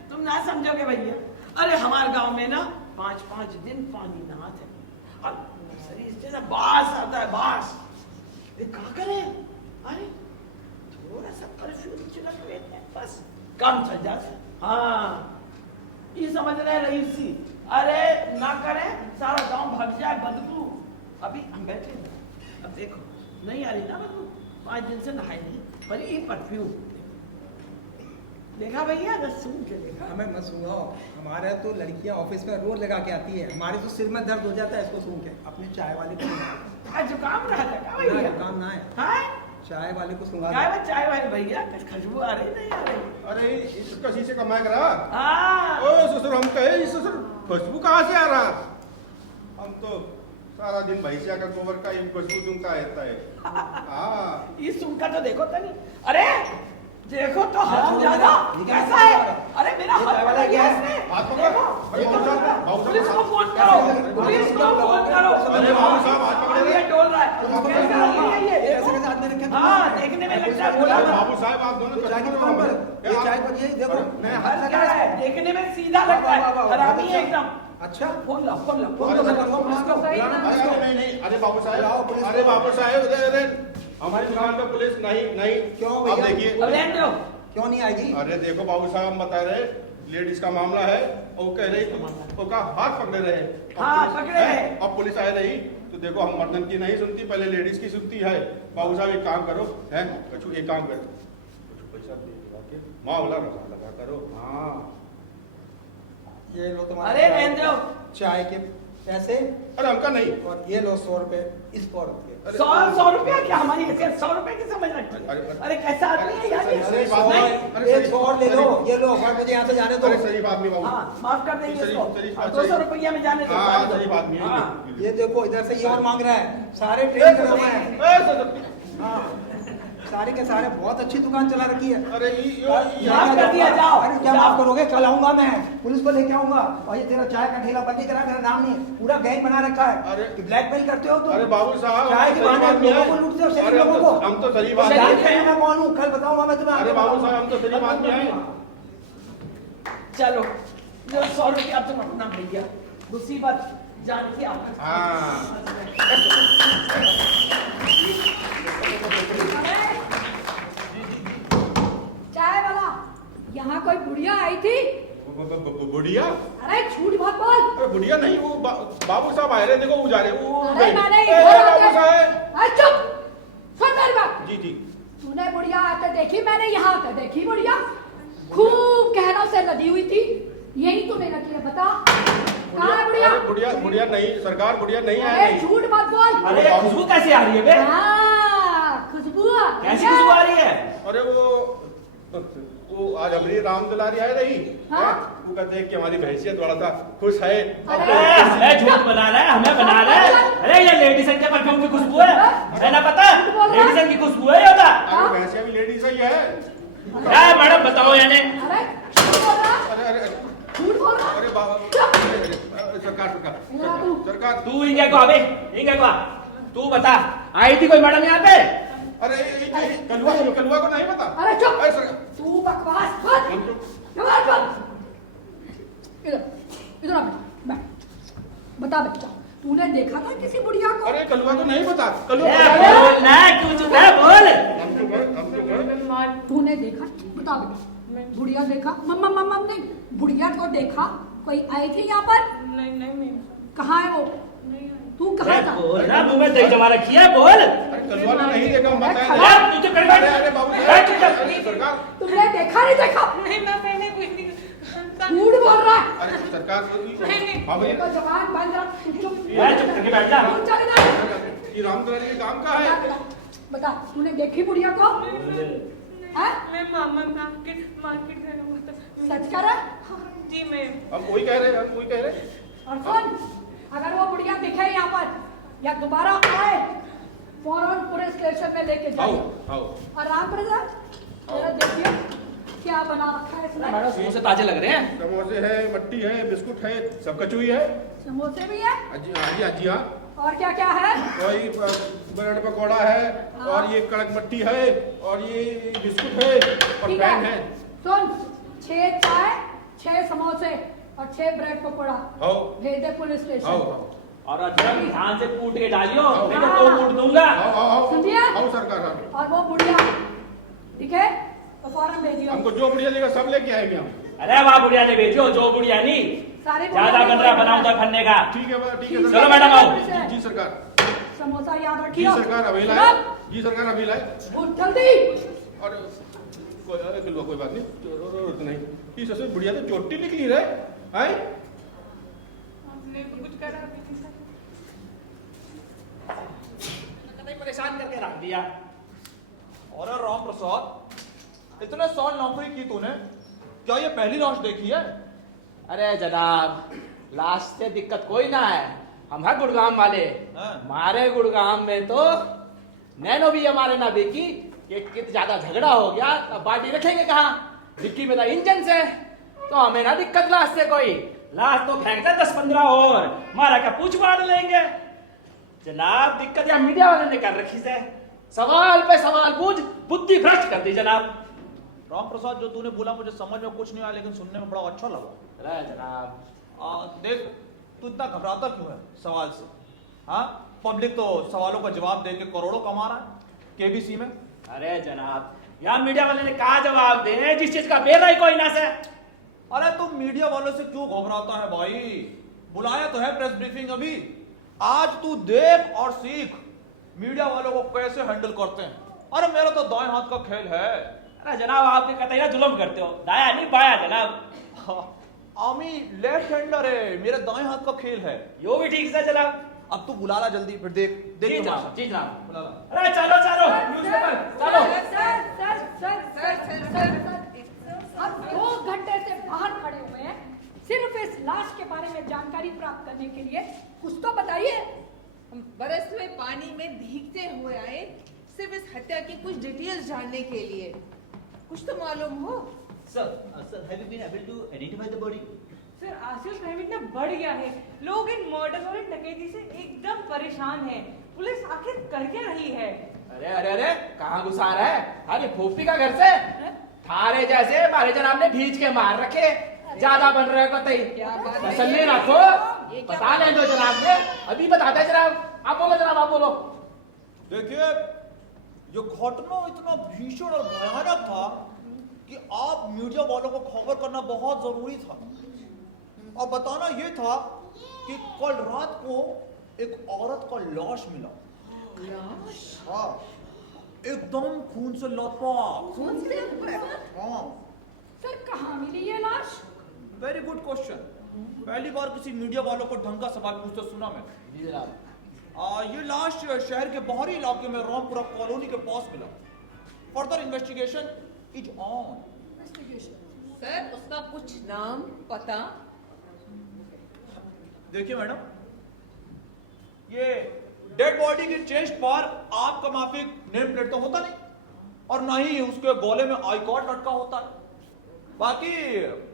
तुम ना समझोगे भैया। अरे हमारे गांव में ना 5-5 दिन पानी ना आते और शरीर से ना बास आता है, बास। ये क्या करें? अरे थोड़ा सा परफ्यूम छिड़क लेते हैं, बस काम चल जाता है। हाँ ये समझ रहे रईस जी, अरे ना करें सारा गांव भाग जाए बदबू। अभी हम बैठे हैं, अब देखो नहीं आ रही ना बदबू, 5 दिन से नहाई नहीं, पर ये परफ्यूम देखा भैया, अगर सूंघ के देखा। हमें मत सुनाओ, हमारे तो लड़कियां ऑफिस में रोज लगा के आती है, हमारे तो सिर में दर्द हो जाता है इसको सूंघ के। अपने चाय वाले को आज जुकाम रहा था क्या भैया? काम ना है, हाँ चाय वाले को सुंघा क्या बात, चाय वाले भैया कुछ खुशबू आ रही नहीं आ रही? अरे इसका शीशे का मैक रहा। हाँ ओ ससुर, हम कहे ससुर खुशबू कहाँ से आ रहा? हम तो सारा दिन भैंसिया का गोबर का ये खुशबू सुनता रहता है। हाँ ये सुनकर तो देखो तनी, अरे देखो तो हराम ज्यादा कैसा है। अरे मेरा हाथ वाला क्या है? हाथ पकड़। अरे पुलिस को फोन करो, पुलिस को फोन करो। अरे बाबू साहब हाथ पकड़े। ये डोल रहा है, कैसा है ये? हाँ देखने में लगता है बोला। बाबू साहब आप दोनों चाय पर ये देखो मैं हाथ क्या है, देखने में सीधा लगता है, हरामी है एकदम। अच्छा फोन लो, फोन लो, फोन अरे लो, पुलिस को। नहीं, अरे बाबू साहब, अरे बाबू साहब, अरे हमारी दुकान पे पुलिस नहीं क्यों अब भैया? देखिए, अब रहने दो। क्यों नहीं आएगी? अरे देखो बाबू साहब, हम बता रहे लेडीज का मामला है, और वो कह रही तो का हाथ पकड़े रहे। हाँ, पकड़े रहे। अब पुलिस आए रही तो देखो हम मर्दन की नहीं सुनती, पहले लेडीज की सुनती है। बाबू साहब एक काम करो, है कछु एक काम करो, कुछ पैसा दे के मामला रखा लगा करो। हाँ ये लो तुम्हारे अरे रहने दो। चाय के पैसे, अरे हमका नहीं। और ये लो 100 रुपए इस औरत के। 100 रुपया क्या हमारी हैसियत 100 रुपए की समझ रखी है? अरे कैसा आदमी है यार ये? सही बात नहीं, नहीं। ये छोड़ ले लो, ये लो मुझे यहाँ से जाने दो। अरे सही बात नहीं बाबू। हाँ माफ कर देंगे इसको, सही- 200 रुपया में जाने दो। हाँ सही बात नहीं हाँ। है। ये देखो इधर से ये और मांग रहा है, सारे ट्रेन कर रहा है। हाँ सारे के सारे बहुत अच्छी दुकान चला रखी है। अरे माफ कर दिया, जाओ। अरे क्या माफ करोगे, कल आऊंगा मैं, पुलिस को लेके आऊंगा। और ये तेरा चाय का ठेला बंद करा, मेरा नाम नहीं है, पूरा गैंग बना रखा है। अरे ब्लैकमेल करते हो तुम। अरे बाबू साहब, चाय की बहाने लोगों को लूटते हो, शरीफ अरे लोगों को। हम तो सही बात जानते है। हैं मैं कौन हूँ, कल बताऊंगा मैं तुम्हें। अरे बाबू साहब, हम तो सही बात में आए। चलो जो 100 रुपया तुम अपना भैया, मुसीबत जान के आप। हाँ चाय वाला, यहाँ कोई बुढ़िया आई थी? बुढ़िया? अरे झूठ मत बोल। अरे बुढ़िया नहीं, वो बाबू साहब आए रहे, देखो वो जा रहे वो। अरे मैंने ए, बाबू साहब। अरे चुप, सुन मेरी बात। जी जी। तूने बुढ़िया आकर देखी? मैंने यहाँ आकर देखी बुढ़िया, खूब गहनों से लदी हुई थी। यही तूने रखी है, बता कहाँ है बुढ़िया? अरे बुढ़िया नहीं सरकार, बुढ़िया नहीं है। अरे झूठ मत बोल। अरे खुशबू कैसे आ रही है बे? हाँ खुशबू कैसी खुशबू आ रही है? अरे वो आज हमारी राम दुलारी आए रही। हाँ? वो कहते हैं कि हमारी हैसियत बड़ा सा खुश है। हमें झूठ बना रहा है, हमें बना रहा है। अरे ये लेडीसन के परफ्यूम की खुशबू है ना? पता लेडीसन की खुशबू है ये होता। अरे भैंसिया भी लेडीज ही है। क्या मैडम बताओ यानी? अरे झूठ बोल रहा, अरे अरे झूठ बोल रहा। अरे बाबा, सरकार तू इंगे को अबे, इंगे को तू बता, आई थी कोई मैडम यहाँ पे? अरे कलुआ को नहीं पता? अरे चुप, अरे सरकार, तू बकवास बंद, जवाब बंद। इधर आ बैठ, बता बच्चा, तूने देखा था किसी बुढ़िया को? अरे कलुआ को नहीं पता। बोल ना, क्यों चुप है? बोल। तूने देखा? बता बेटा, बुढ़िया देखा? मम्मा नहीं, बुढ़िया को देखा? कोई आई थी यहाँ पर? नहीं कहाँ है वो? तू कहाँ था? बोल ना, मुंह में दही जमा रखी है, बोल। अरे कलुआ ने नहीं देखा, हम बताएं। यार तू चुप कर बैठ। अरे बाबू सरकार, तुमने देखा नहीं देखा? नहीं मैंने कुछ नहीं। झूठ बोल रहा है। अरे सरकार ये तो जवान बंद रख, तू चुप। यार चुप करके बैठ जा। तू चल इधर। ये राम दुलारी के काम का है। बता, तूने देखी बुढ़िया को? हैं? मैं मामा मार्केट गया हुआ था। सच कर रहा? जी मैं हम वही कह रहे। और सुन, अगर वो बुढ़िया दिखे यहाँ पर या दोबारा आए, फौरन पुलिस स्टेशन में लेके जाओ। आओ। और राम प्रसाद, जरा देखिए क्या बना रखा है इसने। मैडम समोसे ताजे लग रहे हैं। समोसे है, मट्टी है, बिस्कुट है, सब कचुई है। समोसे भी है जी हाँ। और क्या क्या है? वही ब्रेड पकौड़ा है, और ये कड़क मट्टी है, और ये बिस्कुट है, और ठीक पैन है। सुन, 6 चाय, 6 समोसे और 6 ब्रेड पकौड़ा भेज दे पुलिस स्टेशन। और अच्छा ध्यान से कूट के डालियो, नहीं तो कूट दूंगा। सुनिए? सरकार। और वो बुढ़िया ठीक है, तो फौरन भेजिए। हमको जो बुढ़िया लेगा सब लेके आएंगे हम। अरे वाह बुढ़िया ने भेजो, जो बुढ़िया नहीं सारे ज्यादा बंदरा बनाऊं तो फन्ने का। ठीक है ठीक है चलो मैडम आओ। जी सरकार। समोसा याद जी रखियो। सरकार अभी लाए। जी सरकार अभी लाए। उठ जल्दी। और कोई बात नहीं, नहीं ये सबसे बढ़िया तो चोटी निकली रे। हैं? हमने तो कुछ करा भी नहीं सर। नहीं परेशान करके रख दिया। और राम प्रसाद, इतने साल नौकरी की तूने, क्या ये पहली लाश देखी है? अरे जनाब, लाश से दिक्कत कोई ना है, हम है गुड़गाम वाले। हाँ। हमारे गुड़गाम में तो नैनो भी हमारे ना बिकी, कि कित ज्यादा झगड़ा हो गया तब बाटी रखेंगे कहाँ? डिक्की में तो इंजन से, तो हमें ना दिक्कत लाश से कोई। लाश तो फेंकते 10-15 और मारा का पूछ मार लेंगे। जनाब दिक्कत या मीडिया वाले ने कर रखी से। सवाल पे सवाल पूछ, बुद्धि भ्रष्ट कर दी जनाब। राम प्रसाद, जो तूने बोला मुझे समझ में कुछ नहीं आया, लेकिन सुनने में बड़ा अच्छा लगा। अरे जनाब, देख, तू इतना घबराता क्यों है सवाल से? हाँ, पब्लिक तो सवालों का जवाब दे के करोड़ों कमा रहा है केबीसी में। अरे जनाब, यहाँ मीडिया वाले ने कहा जवाब दे जिस चीज का बेर ही कोई ना से। अरे तुम मीडिया वालों से क्यों घबराता है भाई? बुलाया तो है प्रेस ब्रीफिंग अभी। आज तू देख और सीख मीडिया वालों को कैसे हैंडल करते हैं। अरे मेरा तो दाएं हाथ का खेल है। अरे जनाब, आप कतई जुल्म करते हो, दाया नहीं बाया जनाब। आमी लेफ्ट हैंडर है, मेरे दाएं हाथ का खेल है। यो भी ठीक से जनाब। अब तू बुला ला जल्दी, फिर देख जी तमाशा। जनाब, जी जनाब। बुला ला। अरे चलो चलो न्यूज़पेपर चलो। सर, हम 2 घंटे से बाहर खड़े हुए हैं, सिर्फ इस लाश के बारे में जानकारी प्राप्त करने के लिए। कुछ तो बताइए। हम बरस हुए पानी में भीगते हुए आए, सिर्फ इस हत्या की कुछ डिटेल्स जानने के लिए। कुछ तो मालूम हो? Sir, have you been able to identify the body? Sir Asif crime इतना बढ़ गया है, लोग इन मर्डर और इन डकैती से एकदम परेशान हैं। पुलिस आखिर कर क्या रही है? अरे अरे अरे, कहाँ घुसा रहा है? अरे फोफी का घर से थारे जैसे हमारे जनाब ने भीज के मार रखे। ज्यादा बन रहे को तसल्ली रखो, बता ले दो जनाब ने, अभी बताते हैं जनाब। आप बोलो जनाब, आप बोलो। देखिए, ये घटना इतना भीषण और भयानक था कि आप मीडिया वालों को खबर करना बहुत जरूरी था। और बताना ये था कि कल रात को एक औरत का लाश मिला। लाश? हाँ, एकदम खून से लथपथ। खून से? हाँ। सर, कहाँ मिली ये लाश? Very good question. पहली बार किसी मीडिया वालों को ढंग का सवाल पूछते सुना मैं। जी जनाब। ये लाश शहर के बाहरी इलाके में रामपुरा कॉलोनी के पास मिला। Further investigation is on. Sir, उसका कुछ नाम पता? देखिए मैडम, ये डेड बॉडी की चेस्ट पर आपका माफिक नेम प्लेट तो होता नहीं, और ना ही उसके गले में आई कार्ड लटका होता है। बाकी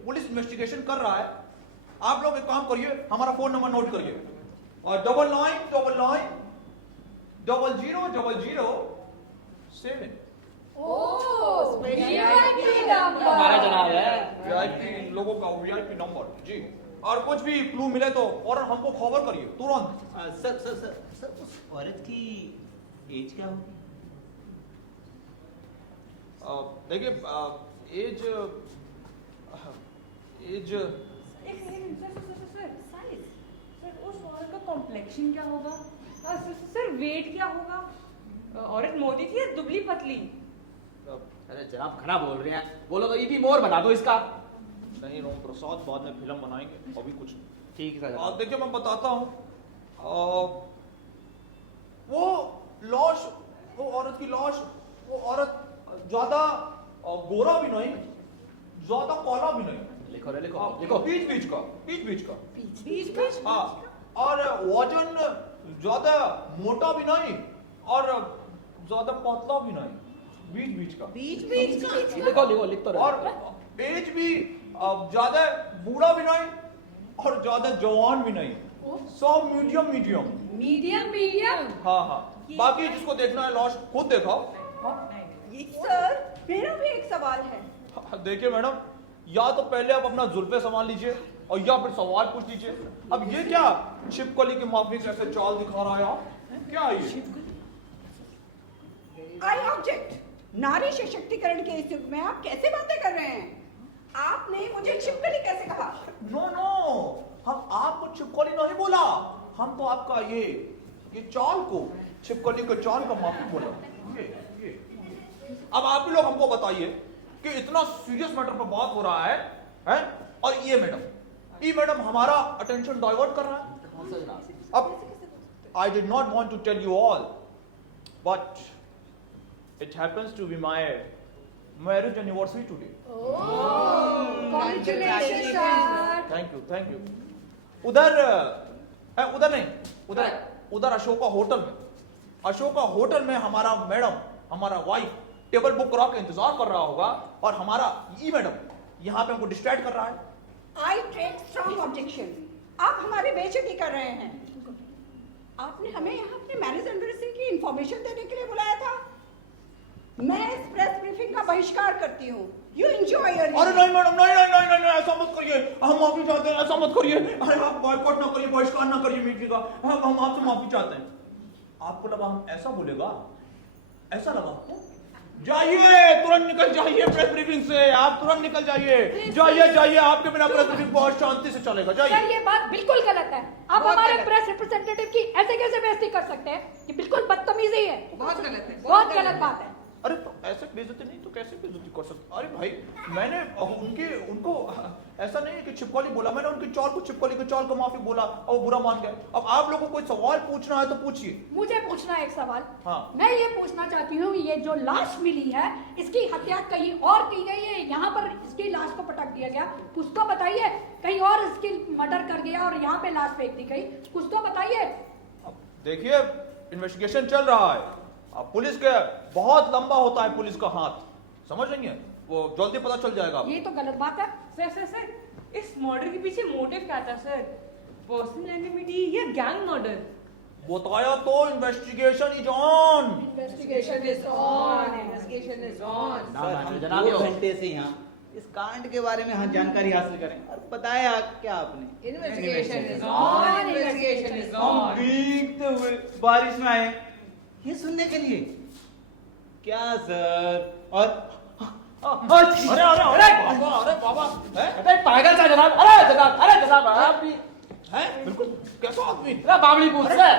पुलिस इन्वेस्टिगेशन कर रहा है। आप लोग एक काम करिए, हमारा फोन नंबर नोट करिए, और 9999000007। हमारे जनाब है VIP लोगों का VIP नंबर जी। और कुछ भी क्लू मिले तो फौरन हमको खबर करिए तुरंत। सर उस औरत की एज क्या होगी? देखिए, एज सर उस औरत का कॉम्प्लेक्शन क्या होगा? सर वेट क्या होगा? औरत मोटी थी या दुबली पतली? अरे जनाब खड़ा बोल रहे हैं, बोलो तो ईपी मोर बना दो इसका। नहीं राम प्रसाद, बाद में फिल्म बनाएंगे, अभी कुछ नहीं। ठीक है देखिए, मैं बताता हूँ। वो लाश, वो औरत की लाश, वो औरत ज्यादा गोरा भी नहीं, ज्यादा काला भी नहीं। लिखो रे, लिखो लिखो। बीच का। हाँ, और वजन ज्यादा मोटा भी नहीं और ज्यादा पतला भी नहीं, बीच का। लिखो लिखो, लिख तो रहे। और एज भी ज्यादा बूढ़ा भी नहीं और ज्यादा जवान भी नहीं, सब मीडियम। हाँ। बाकी जिसको देखना है लाश खुद देखो। सर, मेरा भी एक सवाल है। देखिए मैडम, या तो पहले आप अपना जुल्फे संभाल लीजिए और या फिर सवाल पूछ लीजिए। अब ये क्या छिपकली की माफी कैसे चाल दिखा रहा है आप? क्या ये? I object. नारी सशक्तिकरण के इस युग में आप कैसे बातें कर रहे हैं? आपने मुझे छिपकली कैसे कहा? नो नो, हम आपको छिपकली नहीं बोला, हम तो आपका ये चाल को छिपकली के चाल का माफी बोला। ये अब आप ही लोग हमको बताइए कि इतना सीरियस मैटर पर बात हो रहा है और ये मैडम हमारा अटेंशन डाइवर्ट कर रहा है। अब I did not want to tell you all, but it happens to be my marriage anniversary today. Congratulations, sir. Thank you. उधर अशोका होटल में हमारा मैडम, हमारा वाइफ टेबल बुक करा के इंतजार कर रहा होगा और हमारा ये मैडम यहाँ पे हमको डिस्ट्रैक्ट कर रहा है। I take strong objection. आप हमारी बेइज्जती कर रहे हैं। आपने हमें यहाँ अपने मैरिज एनिवर्सरी की इंफॉर्मेशन देने के लिए बुलाया था। मैं इस प्रेस ब्रीफिंग का बहिष्कार करती हूँ। You enjoy your अरे नहीं मैडम, नहीं, ऐसा मत करिए, हम माफी चाहते हैं, ऐसा मत करिए। अरे आप बॉयकॉट ना करिए, बहिष्कार ना करिए मीटिंग का, हम आपसे माफी चाहते हैं। आपको लगा हम ऐसा बोलेगा? ऐसा लगा आपको? जाइए, तुरंत निकल जाइए प्रेस ब्रीफिंग से, आप तुरंत निकल जाइए, जाइए, आपके बिना प्रेस ब्रीफिंग बहुत शांति से चलेगा। जाइए। सर, ये बात बिल्कुल गलत है। आप हमारे प्रेस रिप्रेजेंटेटिव की ऐसे कैसे बेइज्जती कर सकते हैं? ये बिल्कुल बदतमीजी है। बहुत गलत है। बहुत गलत बात है। अरे तो ऐसे बेइज्जती नहीं तो कैसे बेइज्जती कर सकते? अरे भाई, मैंने उनको ऐसा नहीं है कि छिपकली बोला, मैंने उनकी चाल को छिपकली के चाल को माफी बोला और वो बुरा मान गए। अब आप लोगों को कोई सवाल पूछना है तो पूछिए। मुझे पूछना है एक सवाल। हाँ। मैं ये पूछना चाहती हूँ, ये जो लाश मिली है, इसकी हत्या कहीं और की गई है? यहाँ पर इसकी लाश को पटक दिया गया, कुछ तो बताइए। कहीं और इसकी मर्डर कर गया और यहाँ पे लाश फेंक दी गई, कुछ तो बताइए। देखिए, इन्वेस्टिगेशन चल रहा है। अब पुलिस के बहुत लंबा होता है पुलिस का हाथ, समझ रही है? वो जल्दी पता चल जाएगा। ये तो गलत बात है। सर, इस मर्डर के पीछे मोटिव क्या था सर? पर्सनल एनिमिटी या गैंग मर्डर? बताया तो, investigation is on. Investigation is on. Sir, हम 2 घंटे से यहाँ इस कांड के बारे में हम जानकारी हासिल करें और बताया क्या आपने? Investigation is on. हम भीगते हुए बारिश में आए ये सुनने के लिए। क्या सर? और अरे बाबा, पागल सा जनाब, अरे जनाब आप भी हैं? बिल्कुल, कैसा आदमी? बावली पूछ सर।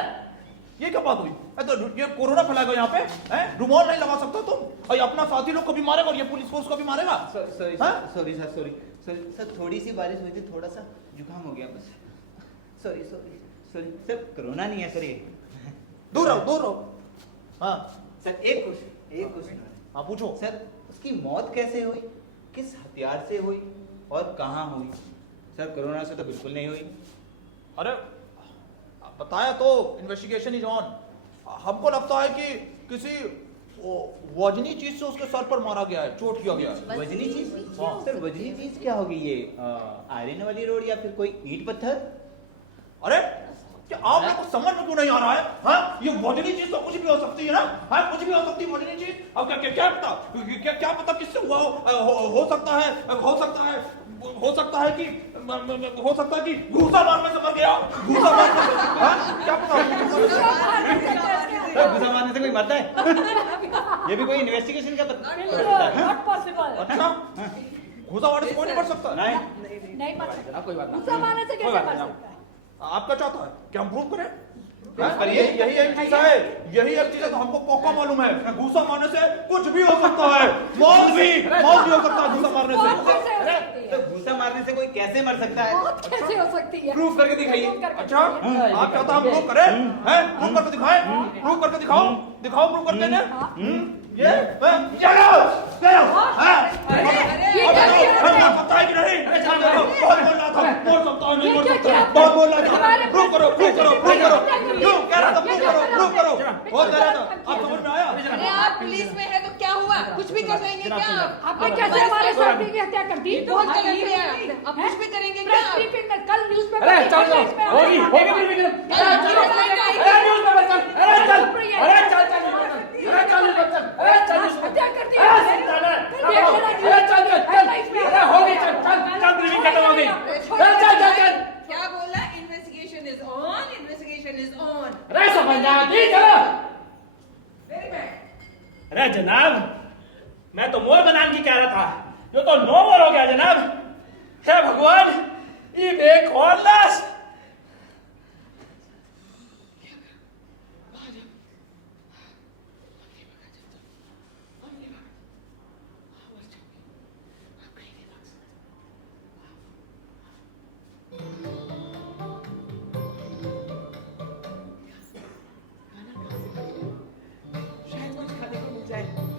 ये क्या बात हुई? तो ये कोरोना फैलाएगा यहाँ पे, हैं? रुमाल नहीं लगा सकता तुम? और ये अपना साथी लोग को भी मारेगा और ये पुलिस फोर्स को भी मारेगा? सॉरी सर, थोड़ी सी बारिश हुई थी, थोड़ा सा जुकाम हो गया बस। सॉरी सर, कोरोना नहीं है सर ये। दूर रहो। हाँ सर, एक क्वेश्चन। हाँ पूछो। सर, उसकी मौत कैसे हुई, किस हथियार से हुई और कहाँ हुई? सर, कोरोना से तो बिल्कुल नहीं हुई। अरे बताया तो, इन्वेस्टिगेशन इज ऑन। हमको लगता है कि किसी वजनी चीज से उसके सर पर मारा गया है, चोट किया गया है। वजनी चीज? सर, वजनी चीज क्या होगी? ये आयरन वाली रोड या फिर कोई ईंट पत्थर? अरे क्या आप लोग को समझ में क्यों नहीं आ रहा है? हाँ, ये वजनी चीज तो कुछ भी हो सकती है ना? हाँ, कुछ भी हो सकती है वजनी चीज। अब क्या पता किससे हुआ हो सकता है कि घूसा मारने से मर गया। घूसा मारने से, हाँ? क्या पता? घूसा मारने से कोई मरता है? ये भी कोई इन्वेस्टिगेशन का नॉट पॉसिबल। अच्छा, घूसा मारने से कोई नहीं मर सकता? नहीं मर सकता। कोई बात घूसा मारने से कैसे मर सकता है? आपका चाहता है कि हम प्रूव करें? यही एक चीज है तो हमको पक्का मालूम है, घूसा मारने से कुछ भी हो सकता है, मौत भी हो सकता है घूसा मारने से। तो घूसा मारने से कोई कैसे मर सकता है? मौत कैसे हो सकती है? प्रूफ करके दिखाइए। अच्छा, आप चाहता हम प्रूव करें? प्रूव करके दिखाएं? प्रूव करके दिखाओ प्रूव करके ने? ये पता है कि नहीं? बहुत बोल रहा था, बोल सकता है, नहीं बोल सकता, बहुत बोल रहा था। प्रूव करो। क्यों कह रहा था? प्रूव करो। बहुत कह रहा था, आप समझ में आया? अरे आप पुलिस में है तो क्या हुआ? कुछ भी कर देंगे क्या? आपने कैसे हमारे साथी की हत्या कर दी? बहुत गलत है। आप कुछ भी करेंगे क्या? प्रेस ब्रीफिंग में कल न्यूज़पेपर अरे चल हत्या कर दी। क्या बोला? Investigation is on. अरे समझना ठीक है। अरे जनाब, मैं तो मोर बनाने की कह रहा था, जो तो 9 मोर हो गया जनाब। हे भगवान, ये एक और लाश। शायद कुछ खाने को मिल जाए।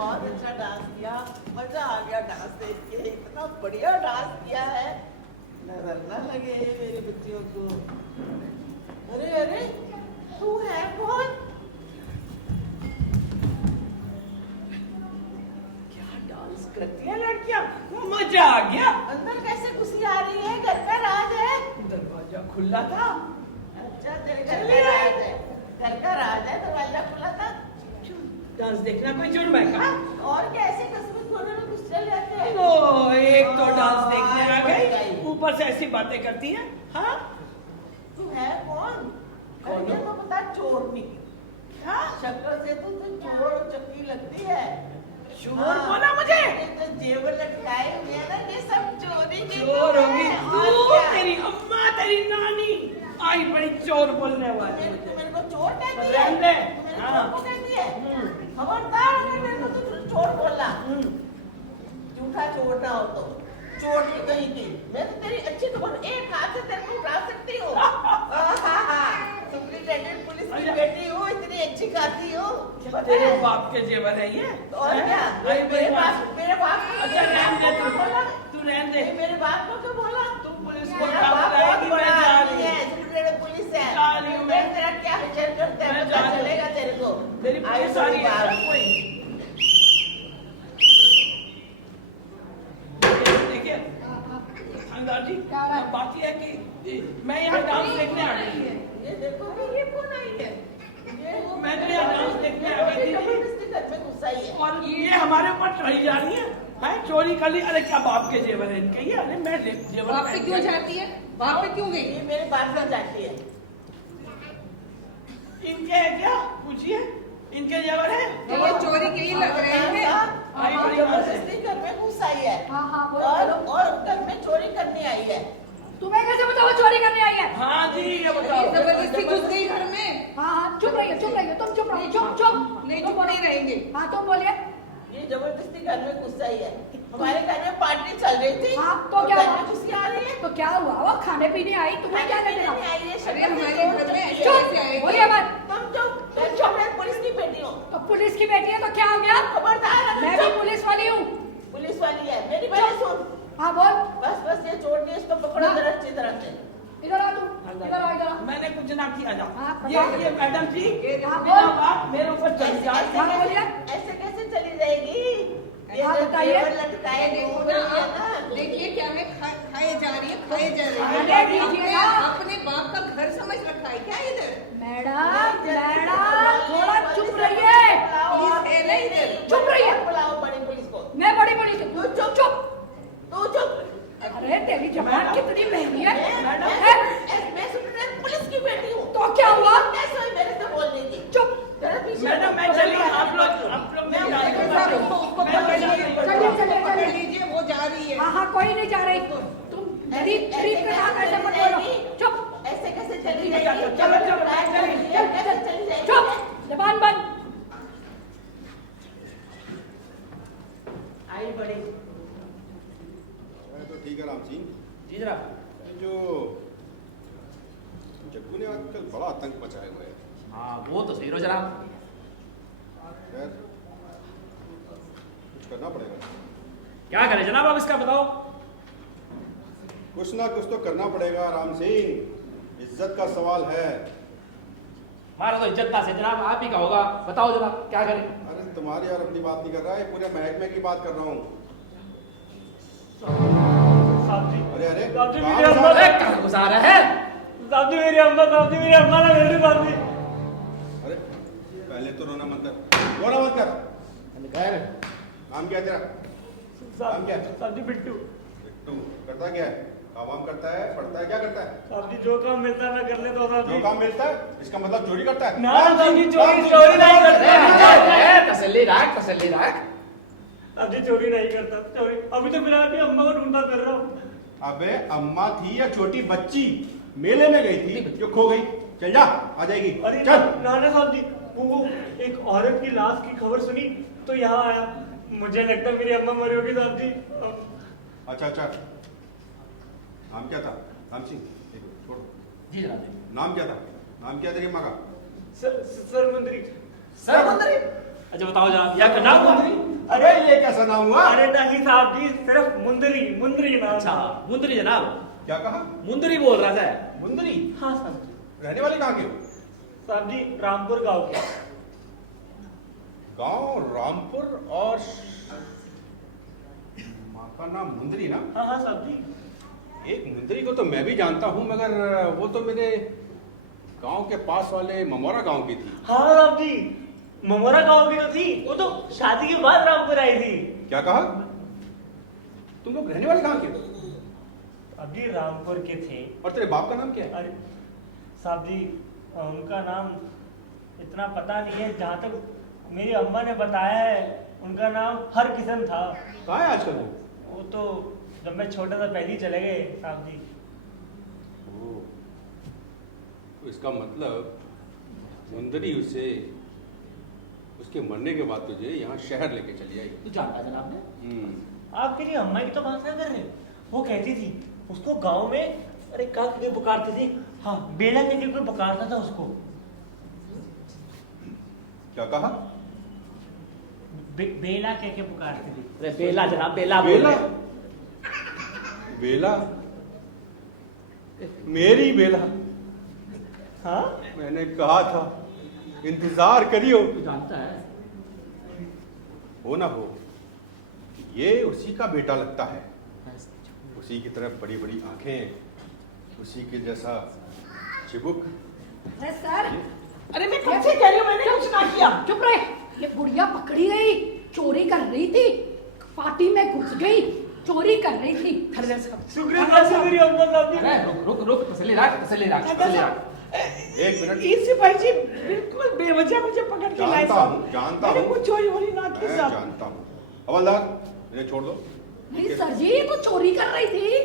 बहुत अच्छा डांस किया, मजा आ गया डांस देख के, इतना बढ़िया डांस किया है, नजर न लगे मेरी बच्चियों को। अरे अरे तू है कौन? क्या डांस करती है लड़कियां, मजा आ गया। अंदर कैसे घुसी आ रही है, घर का राज है, दरवाजा खुला था। अच्छा घर का राज है दरवाजा खुला था। डांस देखना कोई जुर्म है क्या? और कैसे कस्में खोने में घुस चले जाते हैं? ओ, एक तो डांस देखने आ गई, ऊपर से ऐसी बातें करती है। हाँ, तू है कौन? ये तो पता चोर निकली। हाँ, शक्ल से तो चोर चक्की लगती है। चोर बोला मुझे? ये तो जेवर लटकाए हुए हैं ना, ये सब चोरी के चोर काम होगी है, तू, और क्या? तेरी अम्मा, तेरी नानी आई बड़ी चोर बोलने वाली। तू मेरे को चोर कहती है? रहने दे। तू मेरे हाँ। को कहती है? खबरदार अगर मेरे को तू चोर बोला, झूठा चोर ना हो तो चोर की कहीं की। मैं तो तेरी अच्छी खबर एक हाथ से तेरे को उठा सकती हूँ। सुपरिटेंडेंट पुलिस की बेटी हो, इतनी अच्छी खाती हो। तेरे बाप के जेवर है ये? और क्या? मेरे बाप अच्छा रहने दे तू रहने दे। मेरे बाप को क्यों बोला? तू पुलिस को मेरा क्या बाप बताएगी? बहुत बड़ा मैं जा आदमी रही है, हूँ। सुपरिटेंडेंट पुलिस है। जा रही हूँ मैं। तेरा क्या विचार करता है, मैं पता जा रही हूँ। चलेगा तेरे को। तेरी पुलिस आ रही है कोई? देखिए थानेदार जी, बात यह है कि मैं यहाँ डांस देखने आ गई थी। ये देखो कि ये कौन आई है? मैं तो यहाँ डांस देखने आ गई थी जबरदस्ती घर में घुस आई है। और ये हमारे ऊपर चढ़ी जा रही है। मैं चोरी कर ली। अरे क्या बाप के जेवर है इनके ये? अरे मैं जेवर वहाँ पे क्यों जाती है? वहाँ पे क्यों गई? ये मेरे बाप से जाती है। इनके है क्या? पूछिए, इनके जेवर है? ये चोरी के ही लग रहे हैं। जबरदस्ती घर में घुस आई है। और घर में चोरी करने आई है। तुम्हें कैसे पता वो चोरी करने आई है? हाँ जी, ये बताओ। जबरदस्ती घुस गई घर में। हाँ, चुप रहिए, तुम चुप रहिए, चुप। नहीं, चुप नहीं रहेंगे। हाँ, तुम बोलिए। ये जबरदस्ती घर में घुस आई है। हमारे घर में पार्टी चल रही थी। हाँ, तो क्या घर हुआ? में घुस आ रही है। तो क्या हुआ? वो खाने पीने आई, तुम्हें क्या खाने लेना? पीने आई है, अरे हमारे घर में ऐसे चुप, कैसे आएगी? बोलिए मत। तुम मैं पुलिस की बेटी हूँ। तो पुलिस की बेटी है तो क्या हो गया? खबरदार, मैं भी पुलिस वाली हूँ। पुलिस वाली है। मेरी बात सुन। हाँ बोल। बस ये चोर नहीं, इसको पकड़ो हाँ। जरा अच्छी तरह से। इधर आ तू, इधर आ। मैंने कुछ ना किया जा। हाँ, ये मैडम जी, हाँ, मेरा बोल। बाप मेरे ऊपर चढ़ जाए। हाँ, बोलिए। ऐसे कैसे चली जाएगी? ये हाँ, जो बताइए। जेवर लटकाए देखो घूम ना, रही है ना। देखिए क्या है, खाए जा रही है, खाए जा रही खाने है। दीजिए ना। अपने बाप का घर समझ रखा है क्या इधर? मैडम, थोड़ा चुप रहिए। पुलिस है ना इधर? चुप रहिए। बुलाओ बड़ी पुलिस को। मैं बड़ी पुलिस हूँ। तू चुप। चुप। तू चुप। अरे तेरी जबान कितनी महंगी है। मैं सुपरिटेंडेंट पुलिस की बेटी हूँ। तो क्या हुआ? कैसे हुई मेरे से बोलने की? चुप। मैडम मैं चली, आप लोग पकड़ लीजिए, वो जा रही है। हाँ, कोई नहीं जा रही। तुम गरीब के साथ ऐसे मत बोलो। चुप। ऐसे कैसे चली जाएगी? चुप, जबान बंद। आई बड़ी। तो ठीक है राम सिंह जी जनाब। जो जग्गू ने आजकल बड़ा आतंक मचाया हुआ है। हाँ वो तो सही रो जनाब। खैर कुछ करना पड़ेगा। क्या करें जनाब, आप इसका बताओ। कुछ ना कुछ तो करना पड़ेगा राम सिंह, इज्जत का सवाल है। हमारा तो इज्जत का से जनाब, आप ही का होगा। बताओ जनाब क्या करें। अरे तुम्हारी और अपनी बात नहीं कर रहा है, पूरे महकमे की बात कर रहा हूँ। साहब जी, अरे अरे साहब जी कहाँ मेरी घुसा अम्मा रहा है? कहाँ घुसा रहा है? साहब जी मेरी अम्मा ना मेरी बात नहीं। अरे पहले तो रोना मत कर। नाम क्या है तेरा? नाम क्या है? साहब जी बिट्टू। बिट्टू। करता क्या है? काम करता है, पढ़ता है, क्या करता है? साहब जी जो काम मिलता है मैं कर लेता हूँ साहब जो जी। काम मिलता है इसका मतलब चोरी करता है? ना साहब जी चोरी नहीं करता। तसल्ली रख। साहब जी चोरी नहीं करता। चोरी अभी तो फिलहाल अम्मा को ढूंढता कर रहा हूँ। अबे अम्मा थी या छोटी बच्ची? मेले में गई थी जो खो गई। चल जा, आ जाएगी। अरे चल। नाना साहब जी, वो एक औरत की लाश की खबर सुनी तो यहाँ आया। मुझे लगता है मेरी अम्मा मरी होगी साहब जी। अच्छा नाम क्या था? राम सिंह छोड़। जी जनाब। नाम क्या था? नाम क्या तेरी अम्मा का? सर मंत्री। सर मंत्री? अच्छा बताओ जनाब, या का नाम मंत्री? अरे ये कैसा नाम हुआ? अरे नहीं साहब जी, सिर्फ मुंदरी नाम। अच्छा मुंदरी जनाब। क्या कहा? मुंदरी बोल रहा था। मुंदरी? हाँ साहब जी। रहने वाले कहाँ के हो? साहब जी रामपुर गांव के। गांव रामपुर और माँ का नाम मुंदरी ना? हाँ साहब जी। एक मुंदरी को तो मैं भी जानता हूँ, मगर वो तो मेरे गांव के पास वाले ममोरा गांव की थी। हाँ साहब जी, ममोरा गांव की तो थी, वो तो शादी के बाद रामपुर आई थी। क्या कहा? तुम लोग रहने वाले कहाँ के? अभी रामपुर के थे। और तेरे बाप का नाम क्या है? अरे साहब जी, उनका नाम इतना पता नहीं है, जहाँ तक मेरी अम्मा ने बताया है उनका नाम हरकिशन था। कहाँ है आजकल वो तो जब मैं छोटा था पहले ही चले गए साहब जी। तो इसका मतलब मुंदरी उसे उसके मरने के बाद तुझे यहाँ शहर लेके चली आई। तू जानता जनाब ने? आप मेरी अम्मा की तो बात ना कर रहे। वो कहती थी उसको गांव में अरे का क्यों पुकारती थी, हाँ बेला के लिए कोई पुकारता था उसको। क्या कहा? बेला कह के पुकारती थी। अरे बेला जनाब, बेला बेला बेला मेरी बेला। हाँ मैंने कहा था इंतजार करियो। तू जानता है? हो ना हो, ये उसी का बेटा लगता है। उसी की तरह बड़ी बड़ी आंखें, उसी के जैसा चिबुक। अरे सर, अरे मैं कब से कह रही हूँ, मैंने कुछ ना किया। चुप रहे। ये गुड़िया पकड़ी गई, चोरी कर रही थी, पार्टी में घुस गई, चोरी कर रही थी। शुक्रिया मेरी अम्मा साहब जी। रुक रुक रुक, तसल्ली रख, तसल्ली रख, तसल्ली रख। एक मिनट। इसी भाई जी बिल्कुल बेवजह मुझे पकड़ के लाए साहब। जानता मैंने हूँ। कुछ चोरी वोरी ना की मैं साहब। जानता हूँ। हवलदार, इन्हें छोड़ दो। नहीं सर जी, ये तो चोरी कर रही थी।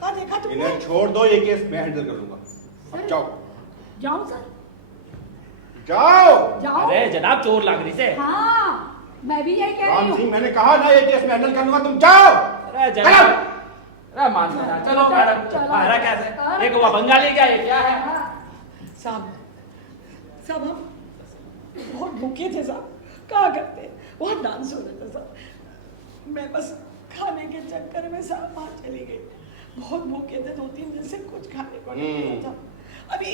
कहाँ देखा तुमने? इन्हें छोड़ दो, ये केस मैं हैंडल कर लूंगा। अब जाओ जाओ सर, जाओ। जाओ। अरे जनाब, चोर लग रही से। हाँ, मैं भी यही कह रही राम हूँ। सिंह, मैंने कहा ना ये केस मैं हैंडल कर लूंगा, तुम जाओ। अरे जनाब, अरे मान लो, चलो मैडम, हमारा कैसे? एक वो बंगाली क्या, ये क्या है? साहब साहब हम बहुत भूखे थे साहब, क्या करते, बहुत डांस हो रहे थे साहब। मैं बस खाने के चक्कर में साहब वहाँ चली गई। बहुत भूखे थे, 2-3 दिन से कुछ खाने को नहीं मिला था। अभी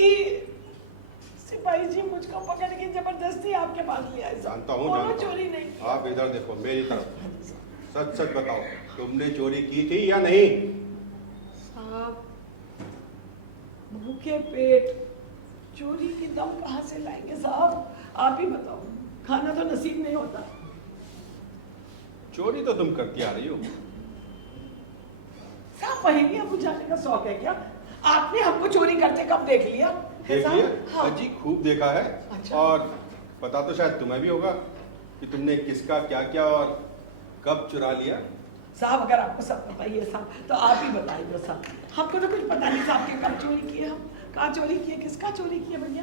सिपाही जी मुझको पकड़ के जबरदस्ती आपके पास ले आए साहब। जानता हूँ, कोनो जानता हूँ। चोरी नहीं की। आप इधर देखो मेरी तरफ, सच सच बताओ, तुमने चोरी की थी या नहीं? साहब भूखे पेट चोरी की दम कहाँ से लाएंगे साहब, आप ही बताओ। खाना तो नसीब नहीं होता। चोरी तो तुम करती आ रही हो। साहब पहेलियां बुझाने का शौक है क्या? आपने हमको चोरी करते कब देख लिया? देख लिया? हाँ। अजी खूब देखा है। अच्छा। और पता तो शायद तुम्हें भी होगा कि तुमने किसका क्या क्या और कब चुरा लिया। साहब अगर आपको सब पता ही है साहब, तो आप ही बताइए साहब। हमको तो कुछ पता नहीं साहब कि कब चोरी किए, हम कहाँ चोरी किए, किसका चोरी किया भैया,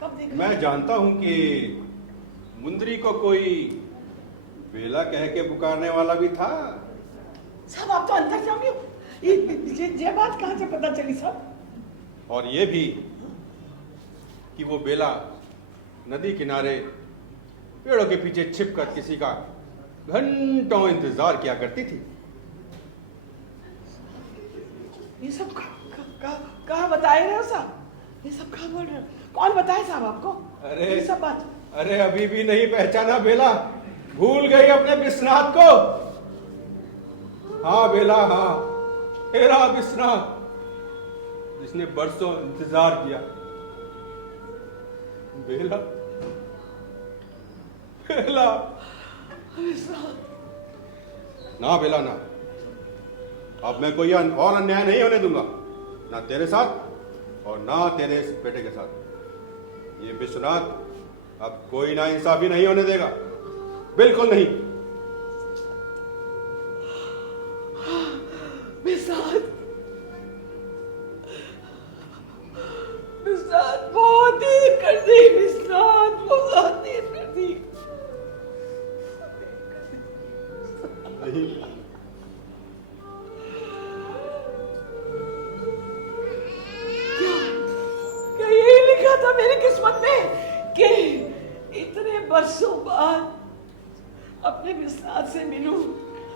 कब देखा? मैं जानता हूं कि मुंदरी को कोई बेला कह के पुकारने वाला भी था। साहब आप तो अंतर्यामी हो, ये बात कहाँ से पता चली साहब? और ये भी कि वो बेला नदी किनारे पेड़ों के पीछे छिपकर किसी का घंटों इंतजार किया करती थी। ये सब कहाँ बताए रहे हो साहब? ये सब कहाँ बोल रहे हो? कौन बताए साहब आपको अरे ये सब बात? अरे अभी भी नहीं पहचाना बेला? भूल गई अपने विश्वनाथ को? हाँ बेला, हाँ तेरा विश्वनाथ, जिसने बरसों इंतजार किया। बेला बेला ना बेला ना, अब मैं कोई और अन्याय नहीं होने दूंगा, ना तेरे साथ और ना तेरे इस बेटे के साथ। ये विश्वनाथ अब कोई ना इंसाफी नहीं होने देगा, बिल्कुल नहीं। विश्वनाथ बहुत देर कर दी, विश्वनाथ बहुत देर कर दी। नहीं, क्या यही लिखा था मेरी किस्मत में कि इतने बरसों बाद अपने विश्वनाथ से मिलूं,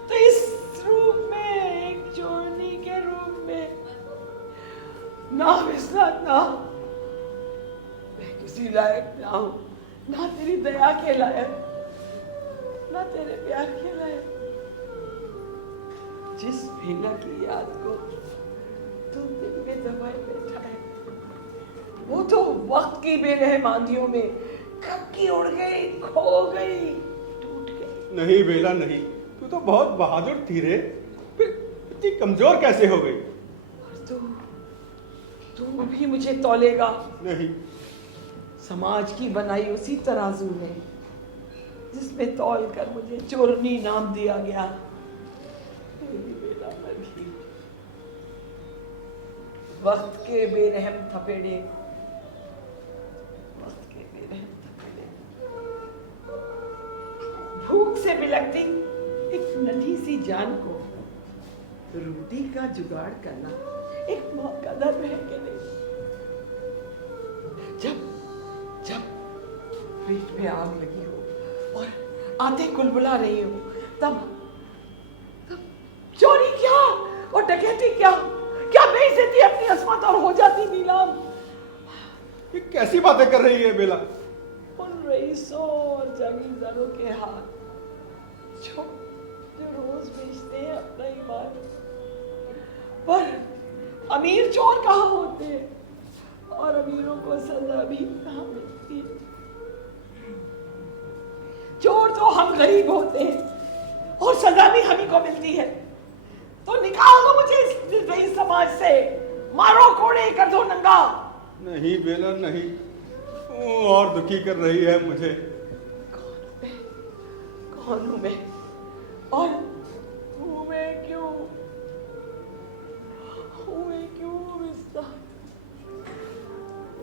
तो इस रूप में, एक चोरनी के रूप में? ना विश्वनाथ ना, मैं किसी लायक ना हूं, ना तेरी दया के लायक, ना तेरे प्यार के लायक। जिस बेला की याद को तू दिल में दबाए बैठा है, वो तो वक्त की बेरहम आंधियों में कब की उड़ गई, खो गई, टूट गई। नहीं बेला नहीं, तू तो बहुत बहादुर थी रे, फिर इतनी कमजोर कैसे हो गई? तू भी मुझे तौलेगा? नहीं। समाज की बनाई उसी तराजू में जिसमें तौल कर मुझे चोरनी नाम दिया गया। वक्त के बेरहम थपेड़े, वक्त के बेरहम थपेड़े। भूख से बिलखती एक नन्ही सी जान को रोटी का जुगाड़ करना एक मां का धर्म है कि नहीं? जब जब पेट में आग लगी हो और आंतें कुलबुला रही हो, तब चोरी क्या और डकैती क्या बेइज्जती अपनी अस्मत और हो जाती नीलाम। ये कैसी बातें कर रही है बेला? उन रईसों और जागीरदारों के हाथ जो रोज बेचते हैं अपना ईमान, पर अमीर चोर कहाँ होते हैं और अमीरों को सजा भी कहाँ मिलती है? चोर तो हम गरीब होते हैं और सजा भी हम ही को मिलती है। तो निकाल दो मुझे इस समाज से, मारो कोड़े कर दो नंगा। नहीं बेला नहीं, तू और दुखी कर रही है मुझे। कौन हूं मैं और हूं मैं क्यों विस्तार?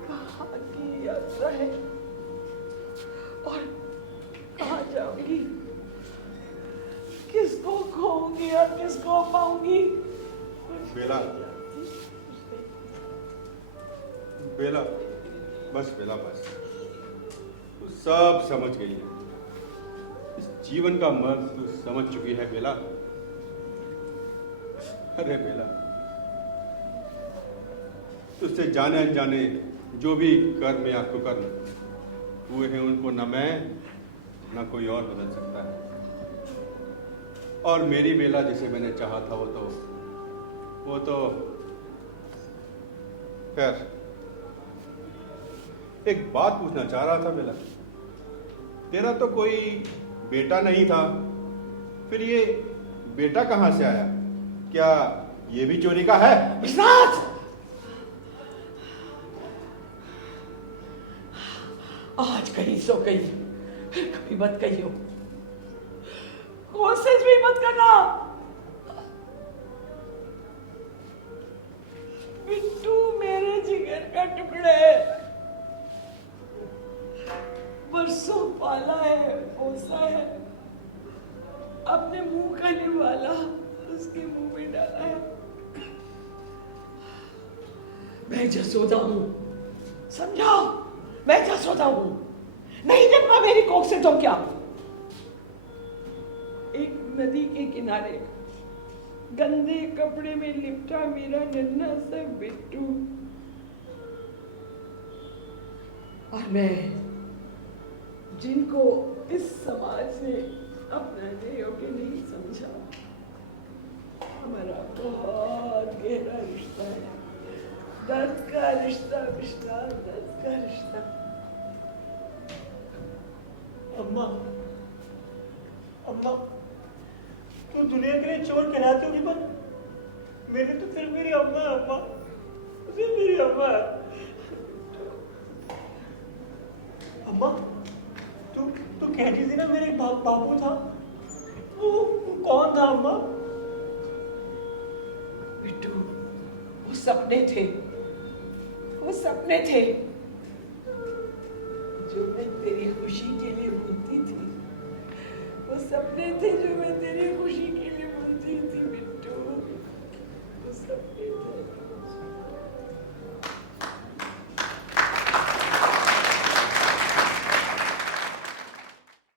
कहाँ की यात्रा है और कहाँ जाऊंगी? किसको खोऊंगी और किसको पाऊंगी? बेला बेला बस बेला बस, तू सब समझ गई है। इस जीवन का मर्म तू समझ चुकी है बेला। अरे बेला, तुझसे जाने अनजाने जो भी कर्म या कुकर्म हुए हैं, उनको न मैं न कोई और बदल सकता है। और मेरी बेला जिसे मैंने चाहा था वो तो खैर, एक बात पूछना चाह रहा था बेला, तेरा तो कोई बेटा नहीं था, फिर ये बेटा कहां से आया? क्या ये भी चोरी का है? विश्वनाथ, आज कहीं सो कहीं, फिर कभी मत कहियो, कोशिश भी मत करना। बिट्टू मेरे जिगर का टुकड़े, बरसों पाला है, पोसा है, अपने मुंह का निवाला उसके मुंह में डाला है। मैं जसोदा हूं, समझा? मैं जसोदा हूं, नहीं जन्मा मेरी कोख से तो क्या? एक नदी के किनारे गंदे कपड़े में लिपटा मेरा नन्हा सा बिट्टू, और मैं जिनको इस समाज ने अपनाने योग्य नहीं समझा। हमारा बहुत गहरा रिश्ता है, दर्द का रिश्ता विश्वास, दर्द का रिश्ता। अम्मा, अम्मा, तू दुनिया के लिए चोर कहलाती होगी, पर मेरी तो फिर मेरी अम्मा है। अम्मा, सिर्फ मेरी अम्मा है। अम्मा, तू कहती थी ना मेरे बापू था, वो कौन था अम्मा? बिट्टू, वो सपने थे, वो सपने थे जो मैं तेरी खुशी के लिए बुनती थी। वो सपने थे जो मैं तेरी खुशी के लिए बुनती थी।